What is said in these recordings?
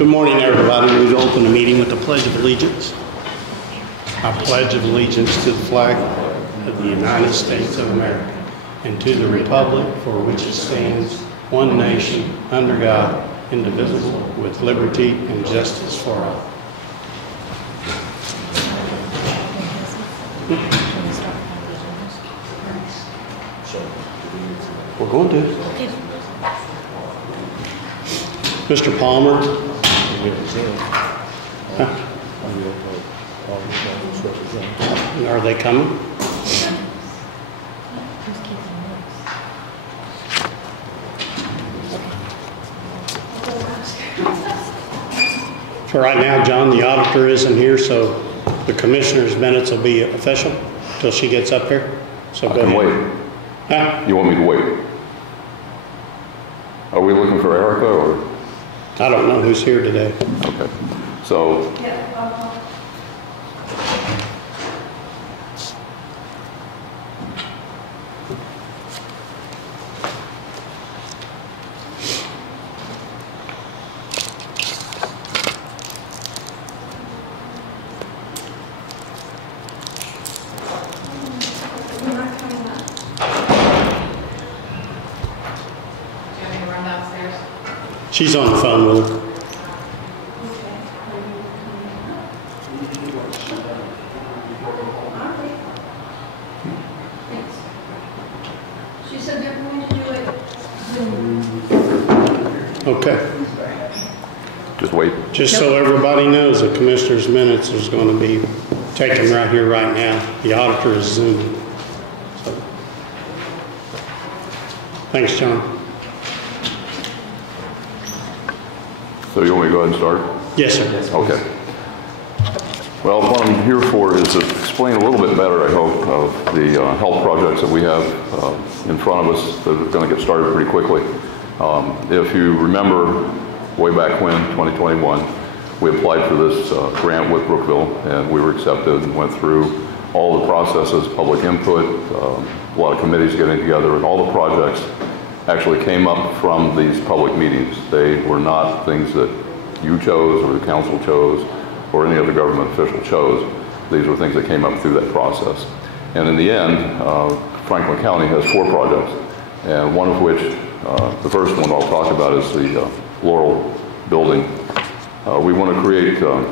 Good morning, everybody. We'd open the meeting with the Pledge of Allegiance. I pledge of allegiance to the flag of the United States of America and to the republic for which it stands, one nation, under God, indivisible, with liberty and justice for all. We're going to. Mr. Palmer. Huh? Are they coming? For right now, John, the auditor isn't here, so the commissioner's minutes will be official until she gets up here. So go ahead. Wait. Huh? You want me to wait? Are we looking for Erica or? I don't know who's here today. Okay. So. She's on the phone with her. She said they're going to do it. Okay. Just wait. Just so everybody knows, the commissioner's minutes is going to be taken right here, right now. The auditor is zooming. So. Thanks, John. So you want me to go ahead and start? Yes, sir. Okay. Well, what I'm here for is to explain a little bit better, I hope, of the health projects that we have in front of us that are going to get started pretty quickly. If you remember, way back when, 2021, we applied for this grant with Brookville, and we were accepted and went through all the processes, public input, a lot of committees getting together, and all the projects actually came up from these public meetings. They were not things that you chose or the council chose or any other government official chose. These were things that came up through that process. And in the end, Franklin County has 4 projects, and one of which, the first one I'll talk about is the Laurel building. We want to create a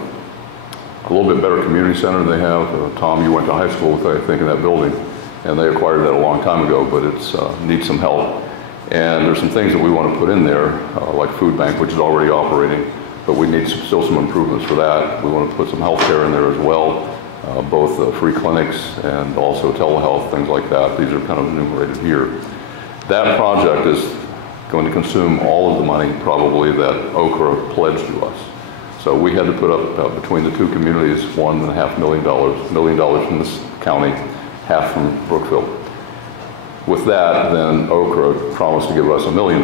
little bit better community center than they have. Tom, you went to high school with, I think, in that building, and they acquired that a long time ago, but it needs some help. And there's some things that we want to put in there, like food bank, which is already operating, but we need still some improvements for that. We want to put some health care in there as well, both free clinics and also telehealth, things like that. These are kind of enumerated here. That project is going to consume all of the money probably that Okra pledged to us. So we had to put up between the two communities $1.5 million from this county, half from Brookville. With that, then Okra promised to give us $1 million.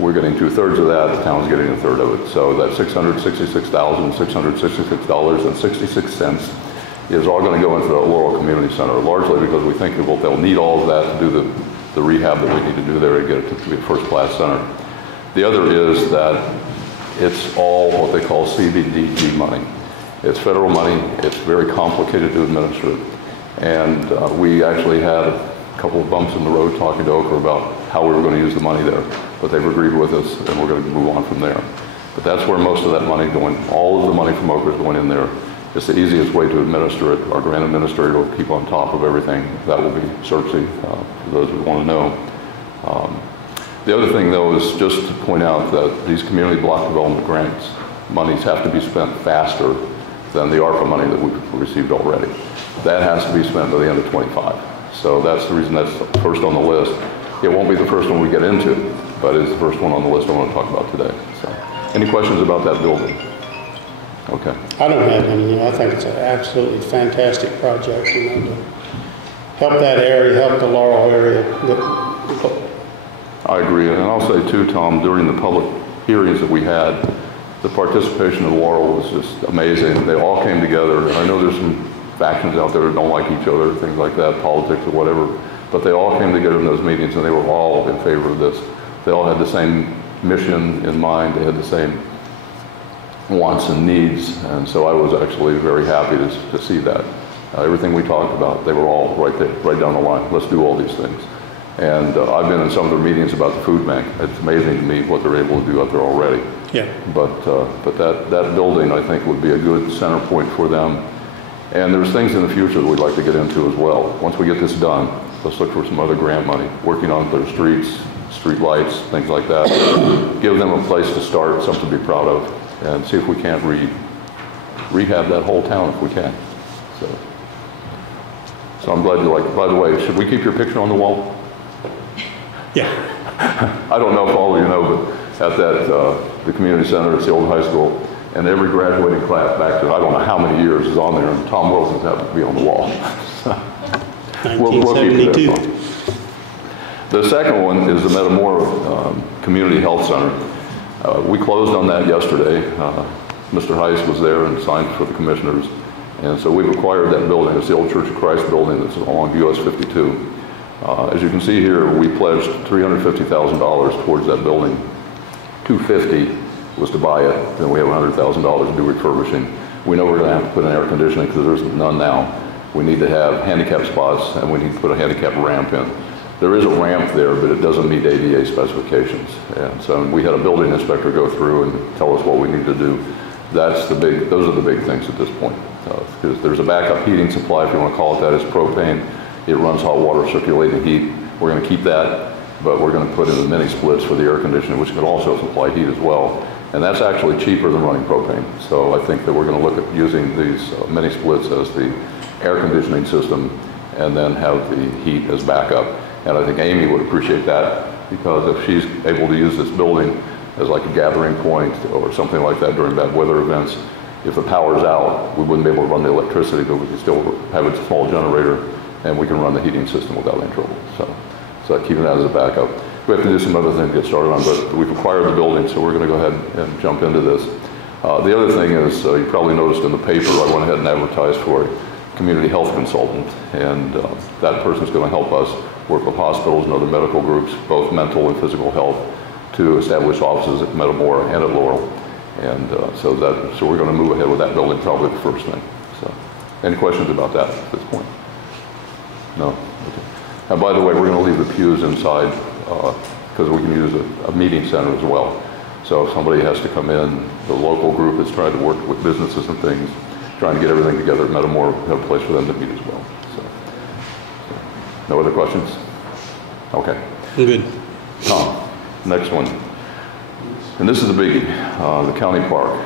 We're getting 2/3 of that, the town's getting 1/3 of it. So that $666,666.66 is all going to go into the Laurel Community Center, largely because we think they'll need all of that to do the rehab that we need to do there to get it to be a first-class center. The other is that it's all what they call CDBG money. It's federal money. It's very complicated to administer. And we actually had a couple of bumps in the road talking to Okra about how we were going to use the money there, but they've agreed with us, and we're going to move on from there. But that's where most of that money all of the money from Okra is going in there. It's the easiest way to administer it. Our grant administrator will keep on top of everything. That will be Cersei, for those who want to know. The other thing, though, is just to point out that these community block development grants monies have to be spent faster than the ARPA money that we've received already. That has to be spent by the end of 25. So that's the reason that's first on the list. It won't be the first one we get into, but it's the first one on the list I want to talk about today. So, any questions about that building? Okay. I don't have any. I think it's an absolutely fantastic project, to help that area, help the Laurel area. I agree, and I'll say too, Tom, during the public hearings that we had, the participation of Laurel was just amazing. They all came together. I know there's some factions out there that don't like each other, things like that, politics or whatever, but they all came together in those meetings and they were all in favor of this. They all had the same mission in mind. They had the same wants and needs, and so I was actually very happy to see that. Everything we talked about, they were all right there, right down the line. Let's do all these things. And I've been in some of their meetings about the food bank. It's amazing to me what they're able to do out there already. Yeah. But that building, I think, would be a good center point for them. And there's things in the future that we'd like to get into as well. Once we get this done, let's look for some other grant money, working on their streets, street lights, things like that. Give them a place to start, something to be proud of, and see if we can't rehab that whole town if we can. So I'm glad you like it. By the way, should we keep your picture on the wall? Yeah. I don't know if all of you know, but at that, the community center, it's the old high school, and every graduating class back to, I don't know how many years, is on there, and Tom Wilson's happened to be on the wall. We'll keep it there. 1972. The second one is the Metamora Community Health Center. We closed on that yesterday. Mr. Heiss was there and signed for the commissioners. And so we've acquired that building. It's the old Church of Christ building that's along US 52. As you can see here, we pledged $350,000 towards that building. $250,000 was to buy it, then we have $100,000 to do refurbishing. We know we're going to have to put in air conditioning because there's none now. We need to have handicap spots, and we need to put a handicap ramp in. There is a ramp there, but it doesn't meet ADA specifications. And so we had a building inspector go through and tell us what we need to do. Those are the big things at this point. Because there's a backup heating supply, if you want to call it that, it's propane. It runs hot water circulating heat. We're going to keep that, but we're going to put in the mini splits for the air conditioning, which could also supply heat as well. And that's actually cheaper than running propane. So I think that we're going to look at using these mini splits as the air conditioning system and then have the heat as backup. And I think Amy would appreciate that, because if she's able to use this building as like a gathering point or something like that during bad weather events, if the power's out, we wouldn't be able to run the electricity, but we can still have a small generator and we can run the heating system without any trouble. So keeping that as a backup. We have to do some other things to get started on, but we've acquired the building, so we're going to go ahead and jump into this. The other thing is, you probably noticed in the paper, I went ahead and advertised for a community health consultant, and that person's going to help us work with hospitals and other medical groups, both mental and physical health, to establish offices at Metamora and at Laurel. And so we're going to move ahead with that building, probably the first thing. So, any questions about that at this point? No? Okay. And by the way, we're going to leave the pews inside because we can use a meeting center as well. So if somebody has to come in, the local group that's trying to work with businesses and things, trying to get everything together at Metamora, we have a place for them to meet as well. So no other questions? Okay. Good. Tom, next one. And this is a biggie, the county park.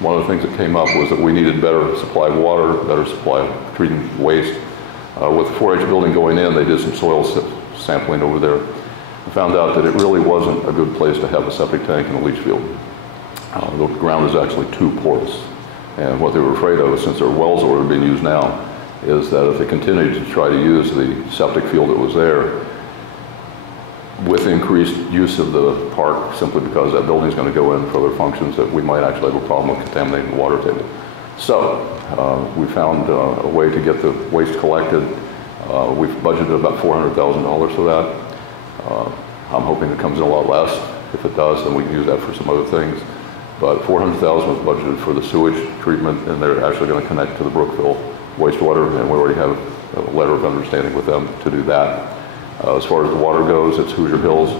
One of the things that came up was that we needed better supply of water, better supply of treating waste. With the 4-H building going in, they did some soil sampling over there and found out that it really wasn't a good place to have a septic tank and a leach field. The ground is actually too porous. And what they were afraid of, since their wells are being used now, is that if they continued to try to use the septic field that was there, with increased use of the park, simply because that building is going to go in for other functions, that we might actually have a problem with contaminating the water table. So we found a way to get the waste collected. We've budgeted about $400,000 for that. I'm hoping it comes in a lot less. If it does, then we can use that for some other things. But $400,000 was budgeted for the sewage treatment, and they're actually going to connect to the Brookville Wastewater, and we already have a letter of understanding with them to do that. As far as the water goes, it's Hoosier Hills.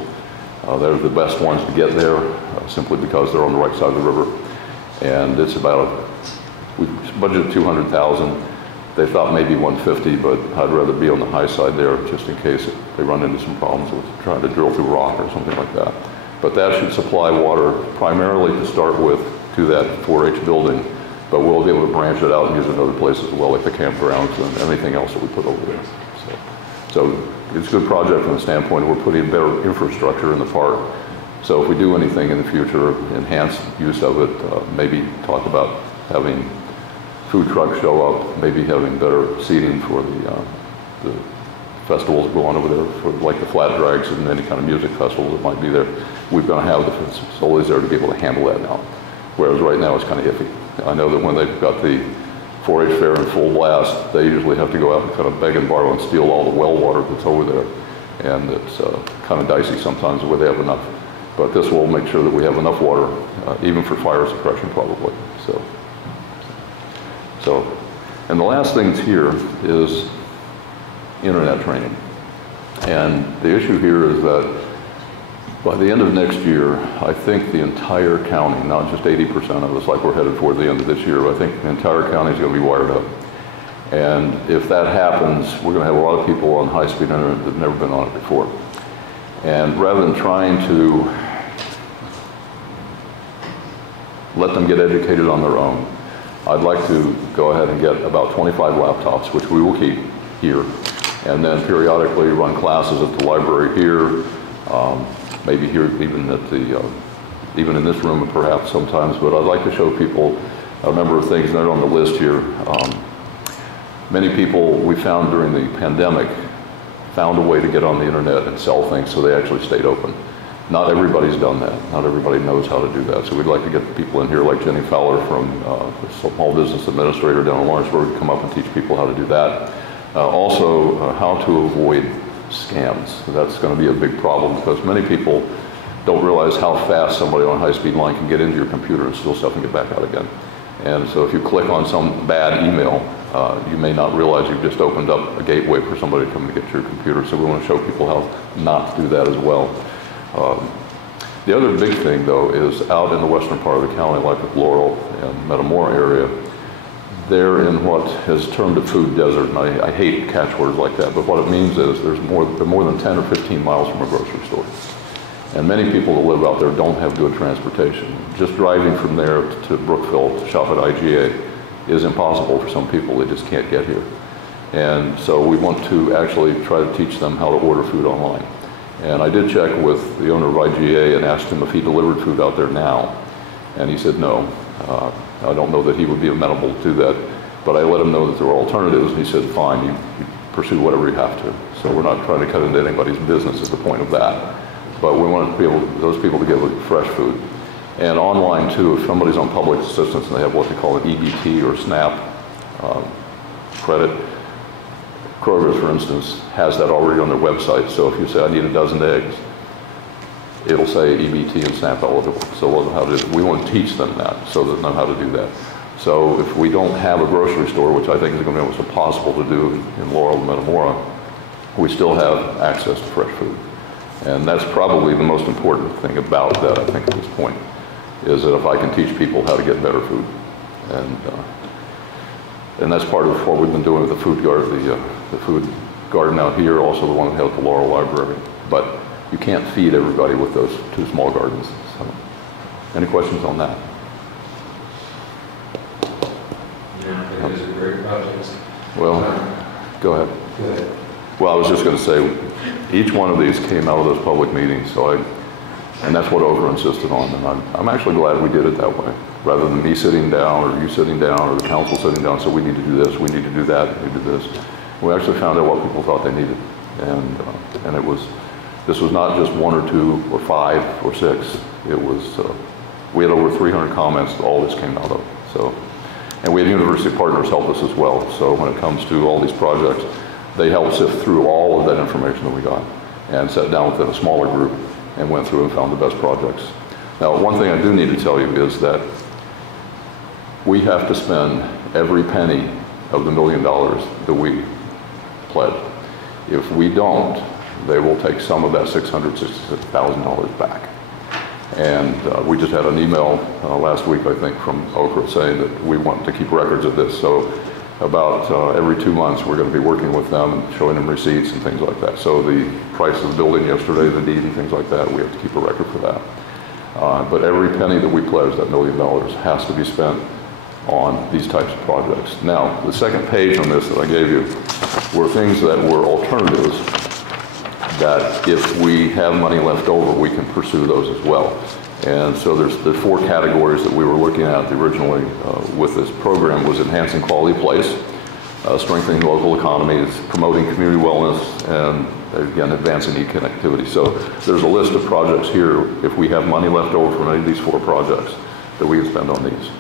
They're the best ones to get there, simply because they're on the right side of the river. And it's we budgeted $200,000. They thought maybe $150,000, but I'd rather be on the high side there just in case they run into some problems with trying to drill through rock or something like that. But that should supply water primarily to start with to that 4-H building, but we'll be able to branch it out and use it in other places as well, like the campgrounds and anything else that we put over there. So it's a good project from the standpoint of we're putting better infrastructure in the park. So if we do anything in the future, enhance use of it, maybe talk about having food trucks show up, maybe having better seating for the festivals that go on over there, for like the flat drags and any kind of music festivals that might be there. We're going to have the facilities there to be able to handle that now. Whereas right now it's kind of iffy. I know that when they've got the 4-H fair in full blast, they usually have to go out and kind of beg and borrow and steal all the well water that's over there. And it's kind of dicey sometimes where they have enough But this will make sure that we have enough water, even for fire suppression probably. And the last thing here is internet training. And the issue here is that by the end of next year, I think the entire county, not just 80% of us like we're headed toward the end of this year, but I think the entire county is going to be wired up. And if that happens, we're going to have a lot of people on high-speed internet that have never been on it before. And rather than trying to let them get educated on their own, I'd like to go ahead and get about 25 laptops, which we will keep here, and then periodically run classes at the library here, maybe here even at the even in this room perhaps sometimes. But I'd like to show people a number of things, and they're on the list here. Many people we found during the pandemic found a way to get on the internet and sell things, so they actually stayed open. Not everybody's done that. Not everybody knows how to do that. So we'd like to get people in here like Jenny Fowler from the Small Business Administrator down in Lawrenceburg to come up and teach people how to do that. Also, how to avoid scams. That's going to be a big problem because many people don't realize how fast somebody on a high-speed line can get into your computer and steal stuff and get back out again. And so if you click on some bad email, you may not realize you've just opened up a gateway for somebody to come and get to your computer. So we want to show people how not to do that as well. The other big thing, though, is out in the western part of the county, like with Laurel and Metamora area, they're in what is termed a food desert. And I hate catchwords like that, but what it means is they're more than 10 or 15 miles from a grocery store. And many people that live out there don't have good transportation. Just driving from there to Brookville to shop at IGA is impossible for some people. They just can't get here. And so we want to actually try to teach them how to order food online. And I did check with the owner of IGA and asked him if he delivered food out there now. And he said no. I don't know that he would be amenable to that, but I let him know that there were alternatives, and he said, fine, you pursue whatever you have to. So we're not trying to cut into anybody's business is the point of that. But we want to be able those people to get fresh food. And online too, if somebody's on public assistance and they have what they call an EBT or SNAP credit, Kroger's, for instance, has that already on their website. So if you say, I need a dozen eggs, it'll say EBT and SNAP eligible. So we'll know how to, we want to teach them that so they know how to do that. So if we don't have a grocery store, which I think is going to be almost impossible to do in Laurel and Metamora, we still have access to fresh food. And that's probably the most important thing about that, I think, at this point, is that if I can teach people how to get better food. And that's part of what we've been doing with the food garden out here, also the one that held at the Laurel Library. But you can't feed everybody with those two small gardens. So, any questions on that? Yeah, it is a great project. Well, go ahead. Go ahead. Well, I was just going to say, each one of these came out of those public meetings, and that's what Over insisted on, and I'm actually glad we did it that way, rather than me sitting down, or you sitting down, or the council sitting down, so we need to do this, we need to do that, we do this. We actually found out what people thought they needed, and this was not just 1 or 2 or 5 or 6. It was, we had over 300 comments that all this came out of. So, and we had university partners help us as well. So when it comes to all these projects, they helped sift through all of that information that we got and sat down within a smaller group and went through and found the best projects. Now, one thing I do need to tell you is that we have to spend every penny of the $1 million that we pledged. If we don't, they will take some of that $666,000 back. And we just had an email last week, I think, from Okra saying that we want to keep records of this. So about every 2 months, we're going to be working with them and showing them receipts and things like that. So the price of the building yesterday, the deed and things like that, we have to keep a record for that. But every penny that we pledge, that $1 million, has to be spent on these types of projects. Now, the second page on this that I gave you were things that were alternatives that if we have money left over, we can pursue those as well. And so there's the 4 categories that we were looking at originally with this program was enhancing quality of place, strengthening local economies, promoting community wellness, and again, advancing e-connectivity. So there's a list of projects here, if we have money left over from any of these 4 projects, that we can spend on these.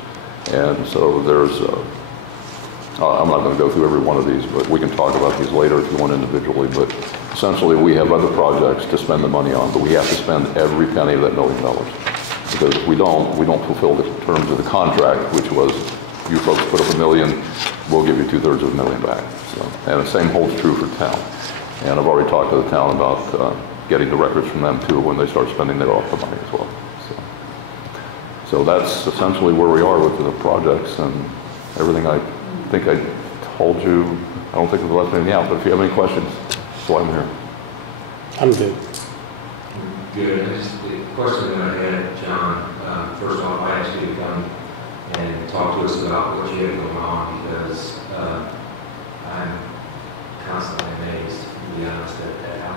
And so there's, I'm not going to go through every one of these, but we can talk about these later if you want individually. But essentially we have other projects to spend the money on, but we have to spend every penny of that $1 million. Because if we don't fulfill the terms of the contract, which was you folks put up $1 million, we'll give you 2/3 of $1 million back. So, and the same holds true for town. And I've already talked to the town about getting the records from them too when they start spending their ARPA money as well. So that's essentially where we are with the projects and everything. I think I told you. I don't think we've left anything out, but if you have any questions, that's why I'm here. I'm good. Good. The question that I had, John, first off, I asked you to come and talk to us about what you have going on because I'm constantly amazed, to be honest, at how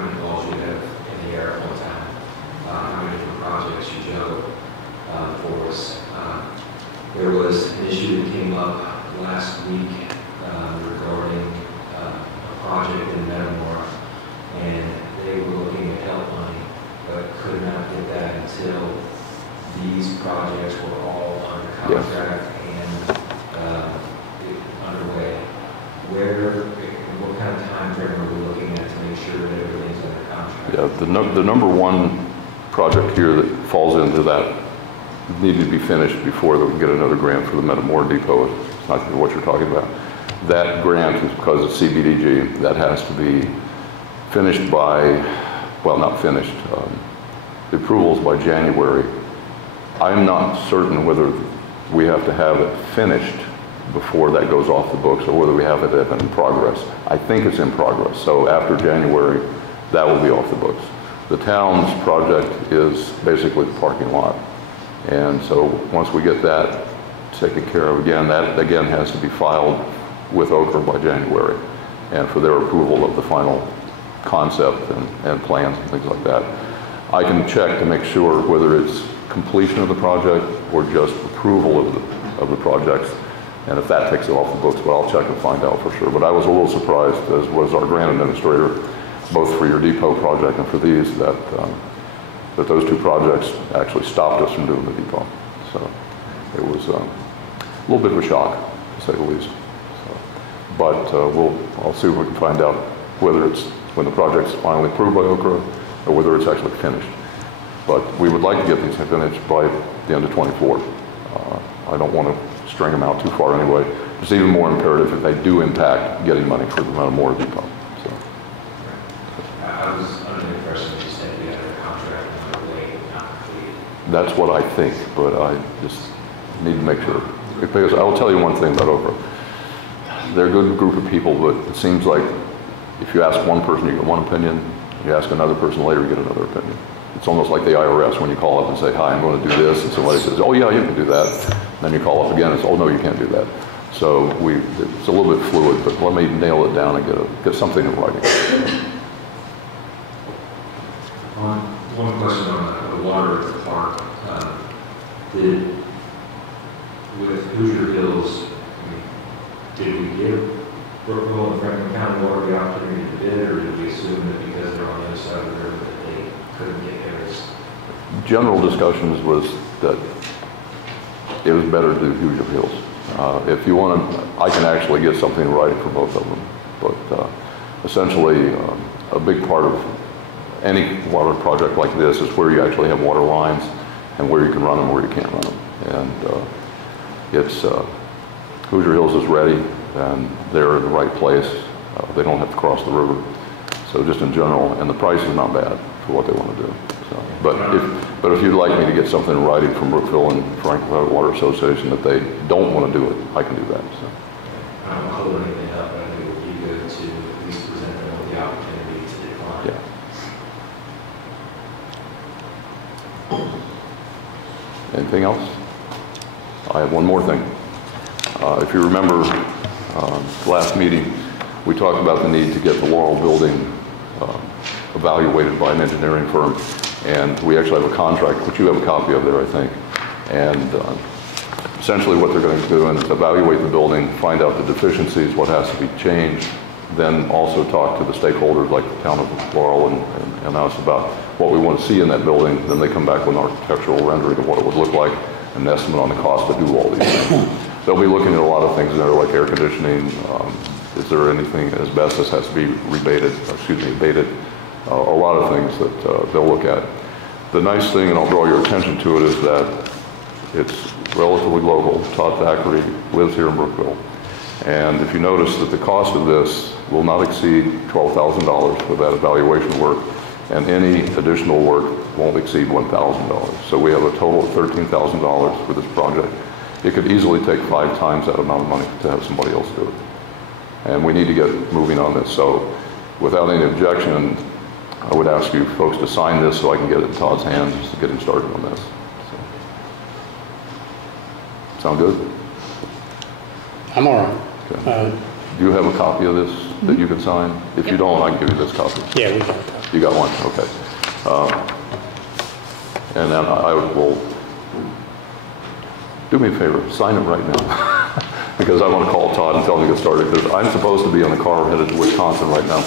many balls you have in the air at one time, how many different projects you juggle for us. There was an issue that came up last week regarding a project in Metamora, and they were looking at help money, but could not get that until these projects were all under contract and underway. What kind of time frame are we looking at to make sure that everything's under contract? Yeah, the number one project here that falls into that needed to be finished before they would get another grant for the Metamora Depot. It's not what you're talking about. That grant is because it's CBDG. That has to be finished by, well, not finished. The approval is by January. I'm not certain whether we have to have it finished before that goes off the books or whether we have it in progress. I think it's in progress. So after January, that will be off the books. The town's project is basically the parking lot. And so once we get that taken care of again, that again has to be filed with Okra by January and for their approval of the final concept and plans and things like that. I can check to make sure whether it's completion of the project or just approval of the projects, and if that takes it off the books, but I'll check and find out for sure. But I was a little surprised, as was our grant administrator, both for your depot project and for these, that those two projects actually stopped us from doing the depot. So it was a little bit of a shock, to say the least. So, but I'll see if we can find out whether it's when the project's finally approved by Okra or whether it's actually finished. But we would like to get these finished by the end of 24. I don't want to string them out too far anyway. It's even more imperative if they do impact getting money for the Metamora Depot. So. I was under the impression that you said we had a contract underway, not completed. That's what I think, but I just need to make sure. Because I will tell you one thing about Okra. They're a good group of people, but it seems like if you ask one person, you get one opinion. You ask another person later, you get another opinion. It's almost like the IRS when you call up and say, hi, I'm going to do this, and somebody says, oh yeah, you can do that. And then you call up again and say, oh no, you can't do that. So it's a little bit fluid, but let me nail it down and get something in writing. One question on the water at the park. With Hoosier Hills, did we give Brookville and Franklin County Water the opportunity to bid, or did we assume that because they're on the other side of the river that they couldn't get theirs? General discussions was that it was better to do Hoosier Hills. If you want to, I can actually get something in writing for both of them. But essentially, a big part of any water project like this is where you actually have water lines and where you can run them, where you can't run them. And Hoosier Hills is ready, and they're in the right place. They don't have to cross the river. So just in general, and the price is not bad for what they want to do. So, but if you'd like me to get something in writing from Brookville and Franklin Water Association that they don't want to do it, I can do that. So. I don't hold anything up, but I think it would be good to at least present them with the opportunity to decline. Yeah. Anything else? I have one more thing. If you remember last meeting, we talked about the need to get the Laurel building evaluated by an engineering firm, and we actually have a contract, which you have a copy of there, I think. And essentially what they're going to do is evaluate the building, find out the deficiencies, what has to be changed, then also talk to the stakeholders like the town of Laurel and us about what we want to see in that building. Then they come back with an architectural rendering of what it would look like, and an estimate on the cost to do all these things. They'll be looking at a lot of things there like air conditioning, is there anything, asbestos has to be abated, a lot of things that they'll look at. The nice thing, and I'll draw your attention to it, is that it's relatively local. Todd Thackeray lives here in Brookville. And if you notice that the cost of this will not exceed $12,000 for that evaluation work, and any additional work won't exceed $1,000. So we have a total of $13,000 for this project. It could easily take 5 times that amount of money to have somebody else do it. And we need to get moving on this. So without any objection, I would ask you folks to sign this so I can get it in Todd's hands just to get him started on this. So. Sound good? I'm all right. Okay. Do you have a copy of this that you can sign? If you don't, I can give you this copy. Yeah, we got a copy. You got one? Okay. And then I will, do me a favor, sign it right now. Because I want to call Todd and tell him to get started. Because I'm supposed to be in the car headed to Wisconsin right now,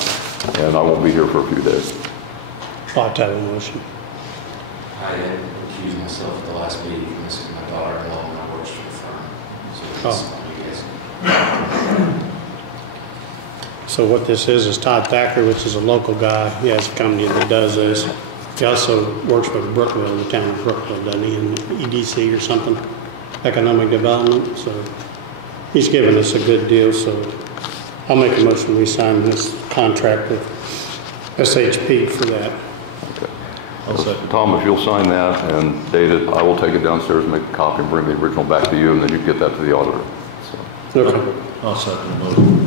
and I won't be here for a few days. I'll have a motion. I had accused myself at the last meeting of missing my daughter-in-law when I worked for the firm. So it's on you guys. So what this is Todd Thacker, which is a local guy. He has a company that does this. He also works with Brookville, the town of Brookville, doesn't he, in EDC or something, economic development. So he's given us a good deal. So I'll make a motion we sign this contract with SHP for that. Okay. Tom, if you'll sign that and date it, I will take it downstairs and make a copy and bring the original back to you, and then you can get that to the auditor. So. Okay. I'll second the motion.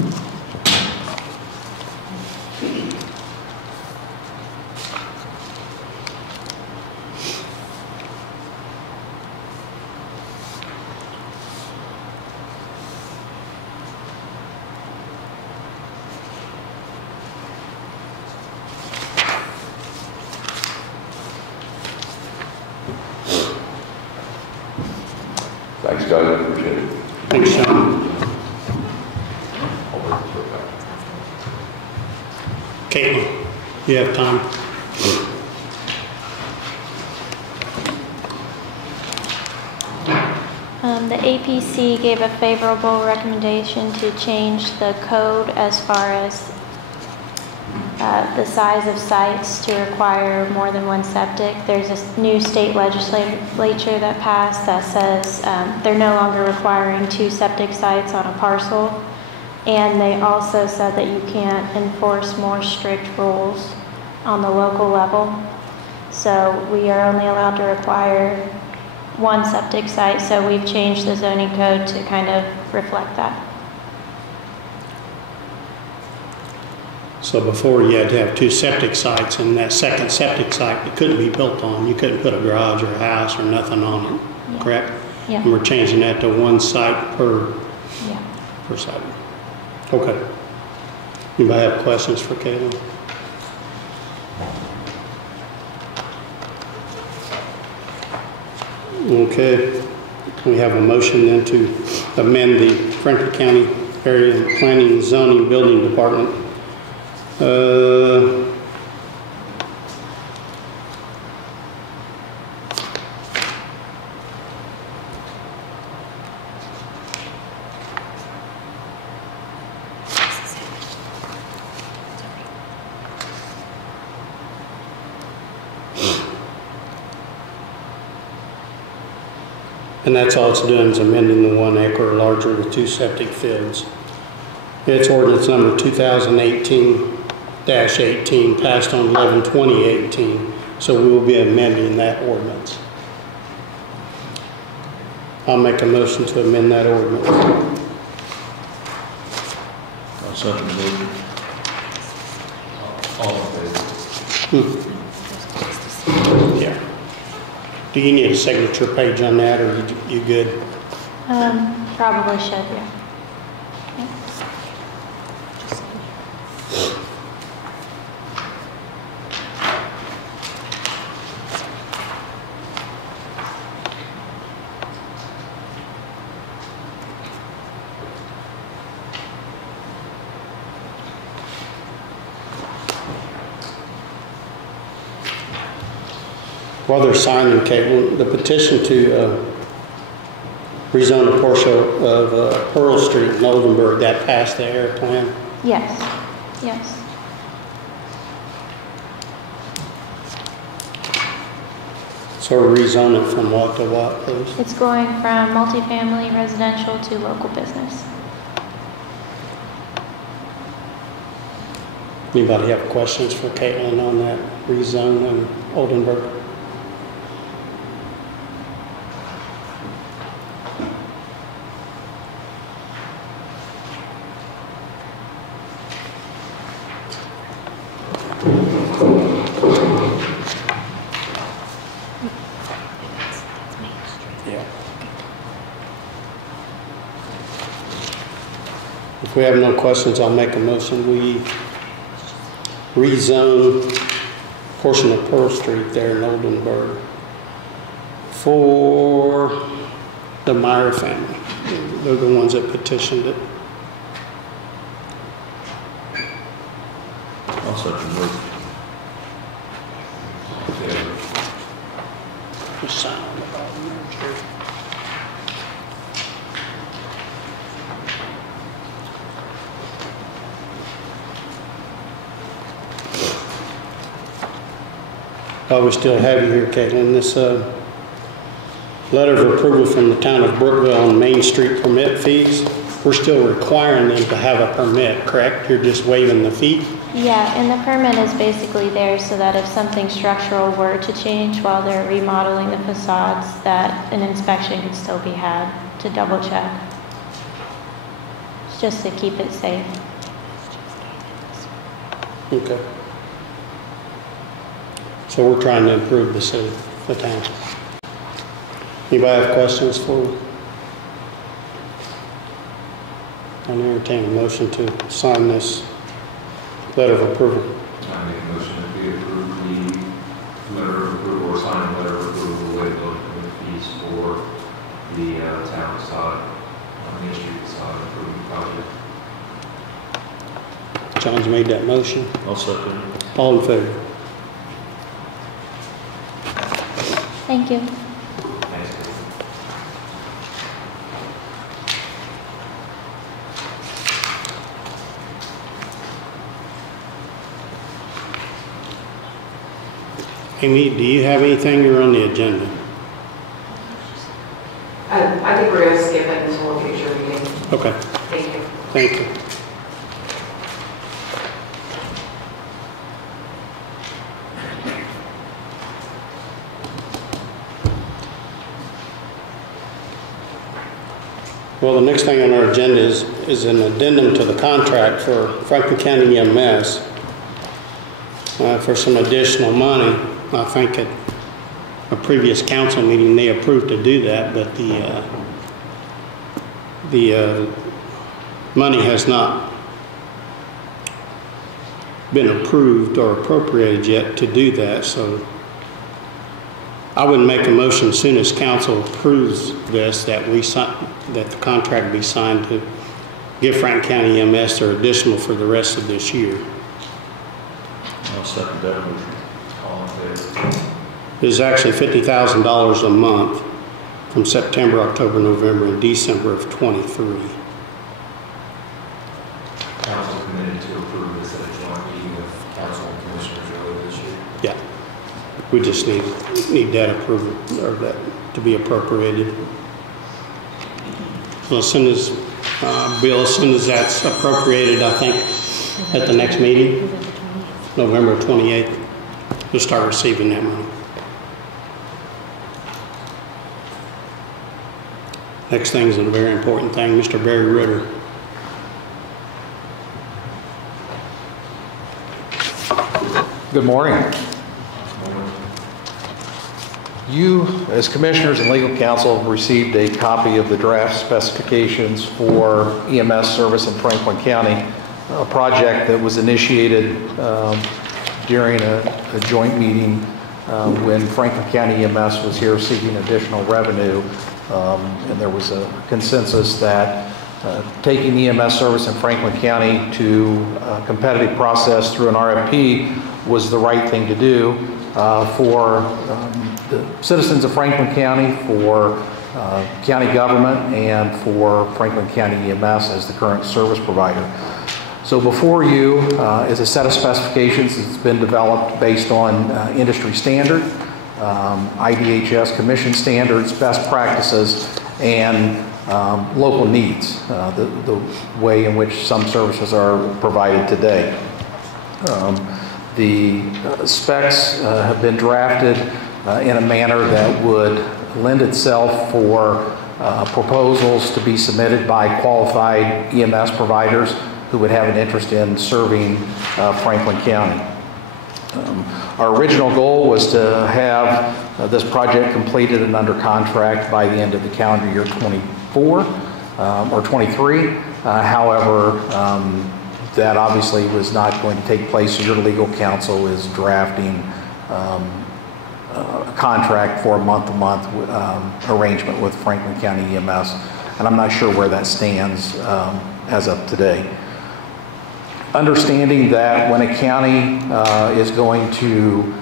Thanks, guys. I appreciate it. Thanks, Sean. Caitlin, you have time? The APC gave a favorable recommendation to change the code as far as the size of sites to require more than one septic. There's a new state legislature that passed that says they're no longer requiring 2 septic sites on a parcel. And they also said that you can't enforce more strict rules on the local level. So we are only allowed to require 1 septic site. So we've changed the zoning code to kind of reflect that. So before you had to have 2 septic sites, and that second septic site it couldn't be built on. You couldn't put a garage or a house or nothing on it, Yeah. correct? Yeah. And we're changing that to 1 site per site. Okay. Anybody have questions for Caitlin? Okay. We have a motion then to amend the Franklin County Area Planning and Zoning Building Department. And that's all it's doing is amending the 1 acre or larger with 2 septic fields. It's ordinance number 2018-18 passed on 11/20/18. So we will be amending that ordinance. I'll make a motion to amend that ordinance. I'll second the motion. All in favor? Yeah. Do you need a signature page on that, or you good? Probably should, yeah. While they're signing, Caitlin, the petition to rezone a portion of Pearl Street in Oldenburg, that passed the air plan. Yes, yes. So rezone it from what to what, please? It's going from multifamily residential to local business. Anybody have questions for Caitlin on that rezone in Oldenburg? Yeah. If we have no questions, I'll make a motion. We rezone a portion of Pearl Street there in Oldenburg for the Meyer family. They're the ones that petitioned it. I'll second the motion. Just sign on the bottom there, Jerry. While we still have you here, Caitlin, this letter of approval from the town of Brookville on Main Street permit fees, we're still requiring them to have a permit, correct? You're just waiving the fee? Yeah, and the permit is basically there so that if something structural were to change while they're remodeling the facades, that an inspection could still be had to double check. It's just to keep it safe. Okay. So we're trying to improve the city, the town. Anybody have questions for me? I entertain a motion to sign this letter of approval. I make a motion that we approve the letter of approval or sign the letter of approval with building permit fees for the town facade, Main Street facade improvement project. John's made that motion. I'll second it. All in favor? Thank you. Thanks. Amy, do you have anything you're on the agenda? I think we're going to skip it until a future meeting. Okay, Thank you. thank you. Well, the next thing on our agenda is an addendum to the contract for Franklin County EMS for some additional money. I think at a previous council meeting they approved to do that, but the money has not been approved or appropriated yet to do that. So I would make a motion as soon as council approves this that the contract be signed to give Franklin County EMS their additional for the rest of this year. I'll second that motion. All in favor? It's actually $50,000 a month from September, October, November, and December of '23. Council committed to approve this at a joint meeting with council and commissioners earlier this year. Yeah, we just need that approval, or that to be appropriated. So as soon as, Bill, as soon as that's appropriated, I think at the next meeting, November 28th, we'll start receiving that money. Next thing is a very important thing, Mr. Barry Ritter. Good morning. You, as commissioners and legal counsel, received a copy of the draft specifications for EMS service in Franklin County, a project that was initiated during a joint meeting when Franklin County EMS was here seeking additional revenue. And there was a consensus that taking EMS service in Franklin County to a competitive process through an RFP was the right thing to do for the citizens of Franklin County, for county government and for Franklin County EMS as the current service provider. So before you is a set of specifications that's been developed based on industry standard, IDHS commission standards, best practices, and local needs, the way in which some services are provided today. The specs have been drafted in a manner that would lend itself for proposals to be submitted by qualified EMS providers who would have an interest in serving Franklin County. Our original goal was to have this project completed and under contract by the end of the calendar year 24 or 23. However, that obviously was not going to take place. So your legal counsel is drafting a contract for a month-to-month arrangement with Franklin County EMS, and I'm not sure where that stands as of today. Understanding that when a county is going to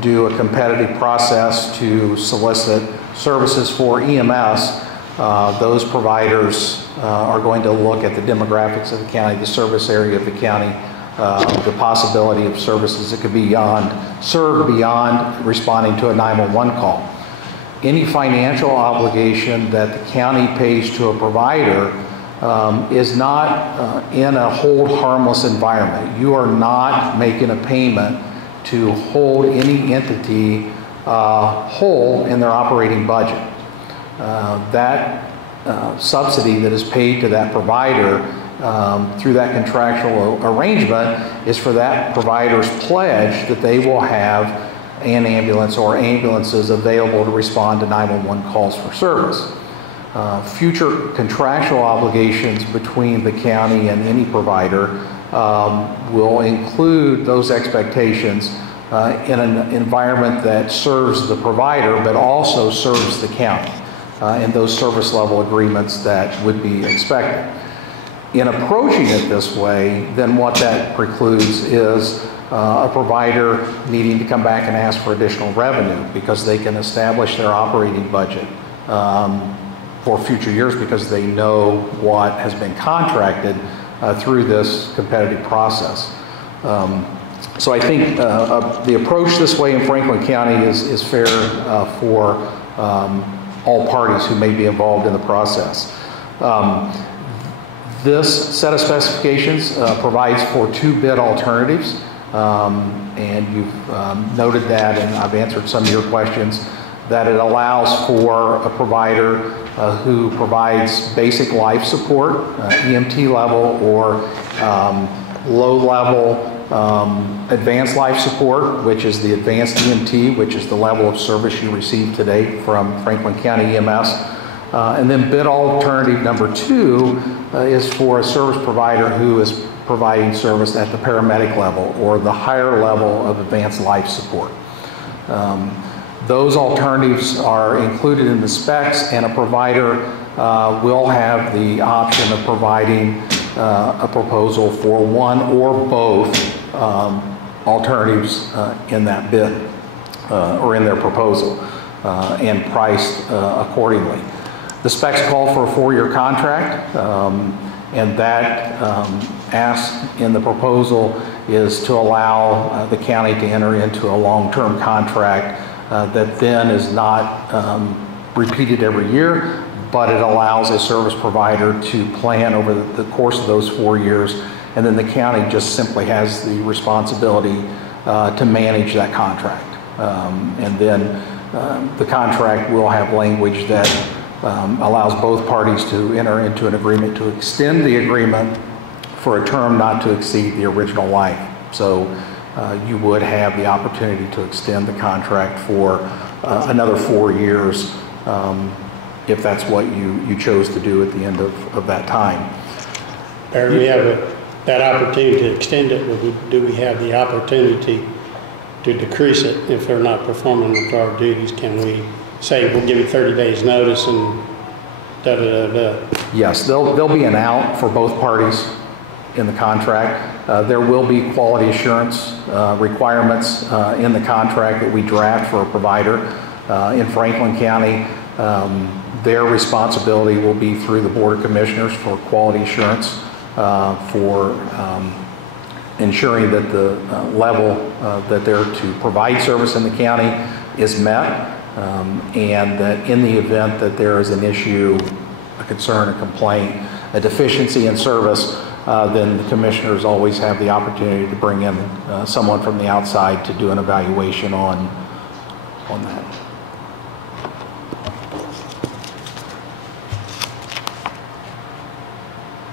do a competitive process to solicit services for EMS, those providers are going to look at the demographics of the county, the service area of the county, the possibility of services that could be served beyond responding to a 911 call. Any financial obligation that the county pays to a provider is not in a hold harmless environment. You are not making a payment to hold any entity whole in their operating budget. That subsidy that is paid to that provider through that contractual arrangement is for that provider's pledge that they will have an ambulance or ambulances available to respond to 911 calls for service. Future contractual obligations between the county and any provider will include those expectations in an environment that serves the provider but also serves the county and those service level agreements that would be expected. In approaching it this way, then what that precludes is a provider needing to come back and ask for additional revenue because they can establish their operating budget for future years because they know what has been contracted through this competitive process. So I think the approach this way in Franklin County is fair for all parties who may be involved in the process. This set of specifications provides for 2 bid alternatives, and you've noted that, and I've answered some of your questions, that it allows for a provider who provides basic life support, EMT level or low level advanced life support, which is the advanced EMT, which is the level of service you receive today from Franklin County EMS. And then bid alternative number 2 is for a service provider who is providing service at the paramedic level or the higher level of advanced life support. Those alternatives are included in the specs, and a provider will have the option of providing a proposal for one or both alternatives in that bid or in their proposal and priced accordingly. The specs call for a 4-year contract, and that ask in the proposal is to allow the county to enter into a long-term contract that then is not repeated every year, but it allows a service provider to plan over the course of those 4 years, and then the county just simply has the responsibility to manage that contract. And then the contract will have language that allows both parties to enter into an agreement to extend the agreement for a term not to exceed the original life. So you would have the opportunity to extend the contract for another 4 years if that's what you chose to do at the end of that time. Barry, we have that opportunity to extend it, but do we have the opportunity to decrease it if they're not performing the guard duties? Can we say we'll give you 30 days notice and da-da-da-da? Yes, there'll be an out for both parties in the contract. There will be quality assurance requirements in the contract that we draft for a provider. In Franklin County, Their responsibility will be through the Board of Commissioners for quality assurance, for ensuring that the level that they're to provide service in the county is met, and that in the event that there is an issue, a concern, a complaint, a deficiency in service, then the commissioners always have the opportunity to bring in someone from the outside to do an evaluation on that.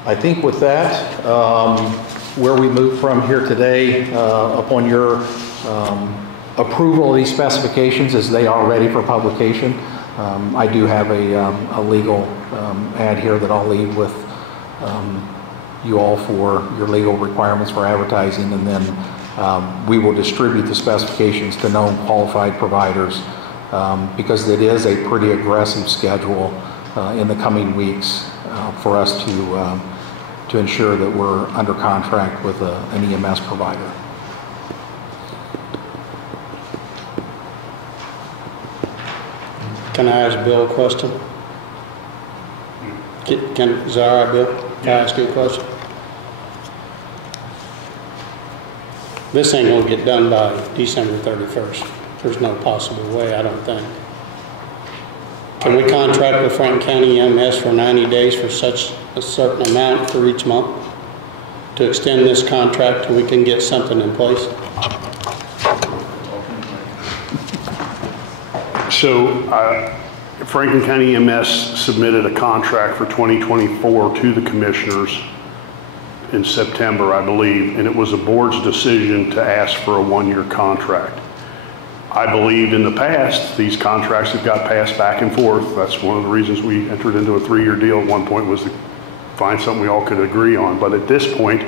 I think with that, where we move from here today, upon your approval of these specifications as they are ready for publication, I do have a legal ad here that I'll leave with you all for your legal requirements for advertising, and then we will distribute the specifications to known qualified providers, because it is a pretty aggressive schedule in the coming weeks for us to ensure that we're under contract with an EMS provider. Can I ask Bill a question? Is that all right, Bill? Can I ask you a question? This ain't gonna get done by December 31st. There's no possible way, I don't think. Can we contract with Franklin County EMS for 90 days for such a certain amount for each month to extend this contract till we can get something in place? So Franklin County EMS submitted a contract for 2024 to the commissioners in September, I believe, and it was the board's decision to ask for a one-year contract. I believe in the past, these contracts have got passed back and forth. That's one of the reasons we entered into a 3-year deal at one point, was to find something we all could agree on. But at this point,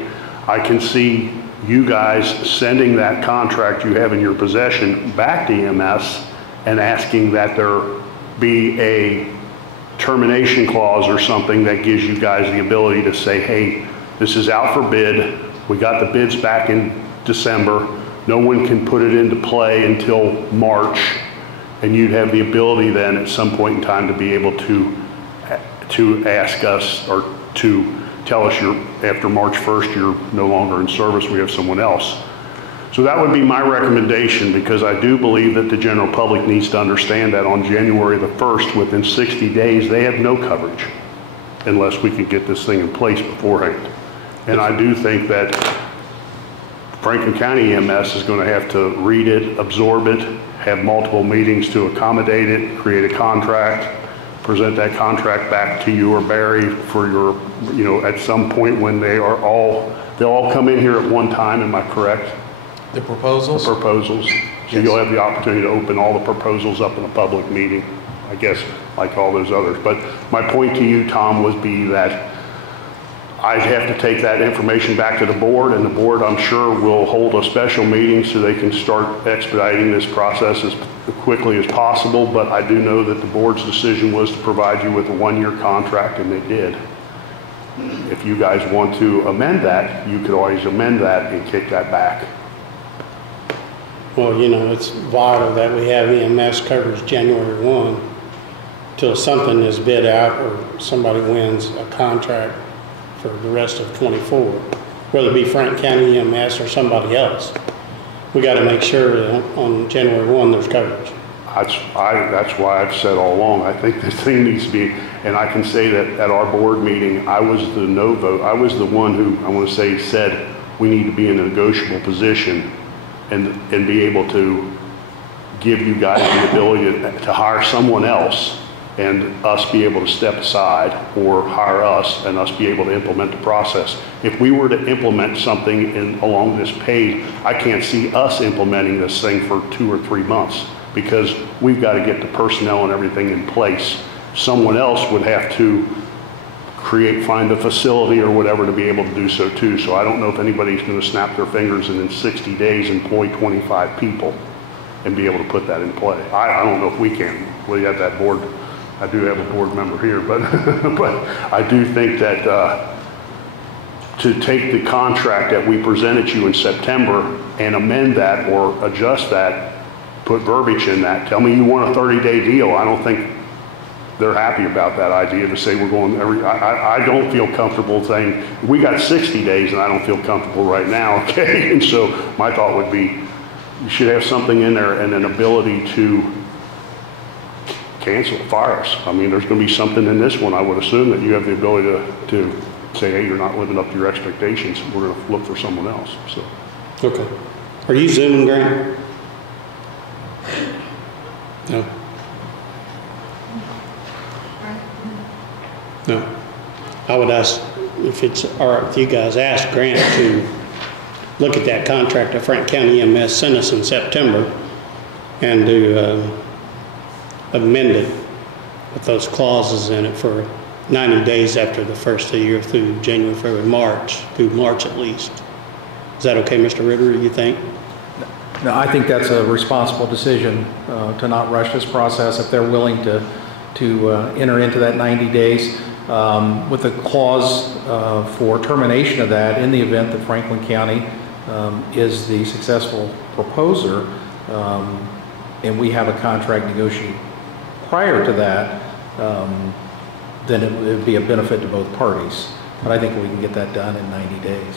I can see you guys sending that contract you have in your possession back to EMS and asking that there be a termination clause or something that gives you guys the ability to say, hey, this is out for bid. We got the bids back in December. No one can put it into play until March, and you'd have the ability then at some point in time to be able to ask us, or to tell us after March 1st you're no longer in service, we have someone else. So that would be my recommendation, because I do believe that the general public needs to understand that on January the 1st, within 60 days, they have no coverage unless we can get this thing in place beforehand. And I do think that Franklin County EMS is going to have to read it, absorb it, have multiple meetings to accommodate it, create a contract, present that contract back to you or Barry for your, at some point when they'll all come in here at one time, am I correct? The proposals? The proposals. So you'll have the opportunity to open all the proposals up in a public meeting, I guess, like all those others. But my point to you, Tom, would be that I'd have to take that information back to the board, and the board, I'm sure, will hold a special meeting so they can start expediting this process as quickly as possible. But I do know that the board's decision was to provide you with a one-year contract, and they did. If you guys want to amend that, you could always amend that and kick that back. Well, it's vital that we have EMS coverage January 1 till something is bid out or somebody wins a contract for the rest of 24, whether it be Franklin County EMS or somebody else. We got to make sure that on January 1 there's coverage. That's why I've said all along, I think this thing needs to be, and I can say that at our board meeting, I was the no vote. I was the one who, I want to say, said we need to be in a negotiable position and be able to give you guys the ability to hire someone else and us be able to step aside, or hire us and us be able to implement the process. If we were to implement something along this page, I can't see us implementing this thing for 2 or 3 months, because we've got to get the personnel and everything in place. Someone else would have to find a facility or whatever to be able to do so too. So I don't know if anybody's going to snap their fingers and in 60 days employ 25 people and be able to put that in play. I don't know if we can. We have that board. I do have a board member here, but I do think that to take the contract that we presented you in September and amend that or adjust that, put verbiage in that, tell me you want a 30-day deal. I don't think they're happy about that idea to say we're going I don't feel comfortable saying, we got 60 days and I don't feel comfortable right now, okay? And so my thought would be, you should have something in there and an ability to cancel, fire us. I mean, there's going to be something in this one, I would assume, that you have the ability to say, hey, you're not living up to your expectations. We're going to look for someone else, so. Okay. Are you Zooming, Grant? No. No. I would ask, if it's all right with you guys, ask Grant to look at that contract that Franklin County EMS sent us in September and to amend it with those clauses in it for 90 days after the first of the year through January, February, March, through March at least. Is that okay, Mr. Ritter, you think? No, I think that's a responsible decision to not rush this process if they're willing to enter into that 90 days with a clause for termination of that in the event that Franklin County is the successful proposer and we have a contract negotiated prior to that, then it would be a benefit to both parties. But I think we can get that done in 90 days.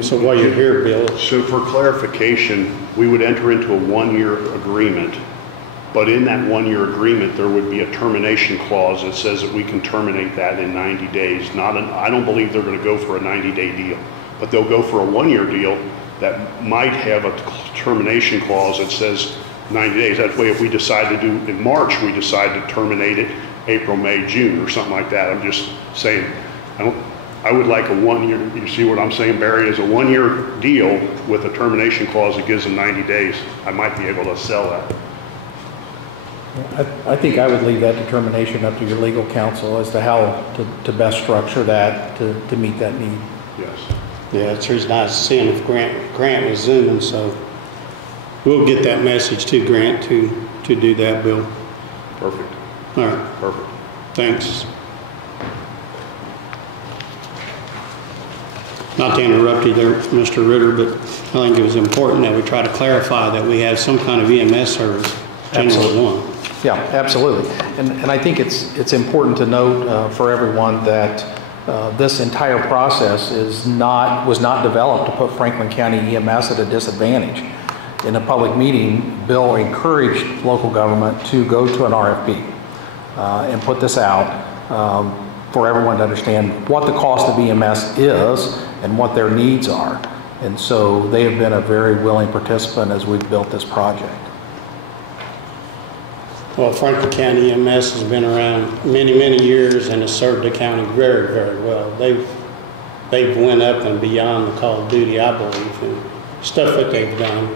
So while you're here, Bill. So for clarification, we would enter into a 1-year agreement, but in that 1-year agreement, there would be a termination clause that says that we can terminate that in 90 days. I don't believe they're going to go for a 90-day deal, but they'll go for a 1-year deal that might have a termination clause that says 90 days. That way, if we decide to do in March, we decide to terminate it April, May, June, or something like that. I'm just saying, I would like a 1-year, you see what I'm saying, Barry, is a 1-year deal with a termination clause that gives them 90 days. I might be able to sell that. I think I would leave that determination up to your legal counsel as to how to best structure that to meet that need. Yes. Yeah, that's the reason I was seeing if Grant was Zooming, so we'll get that message to Grant to do that, Bill. Perfect. All right. Perfect. Thanks. Not to interrupt you there, Mr. Ritter, but I think it was important that we try to clarify that we have some kind of EMS service, General 1. Yeah, absolutely. And I think it's important to note for everyone that this entire process was not developed to put Franklin County EMS at a disadvantage. In a public meeting, Bill encouraged local government to go to an RFP and put this out for everyone to understand what the cost of EMS is and what their needs are. And so they have been a very willing participant as we've built this project. Well, Franklin County EMS has been around many, many years and has served the county very, very well. They've went up and beyond the call of duty, I believe, and stuff that they've done,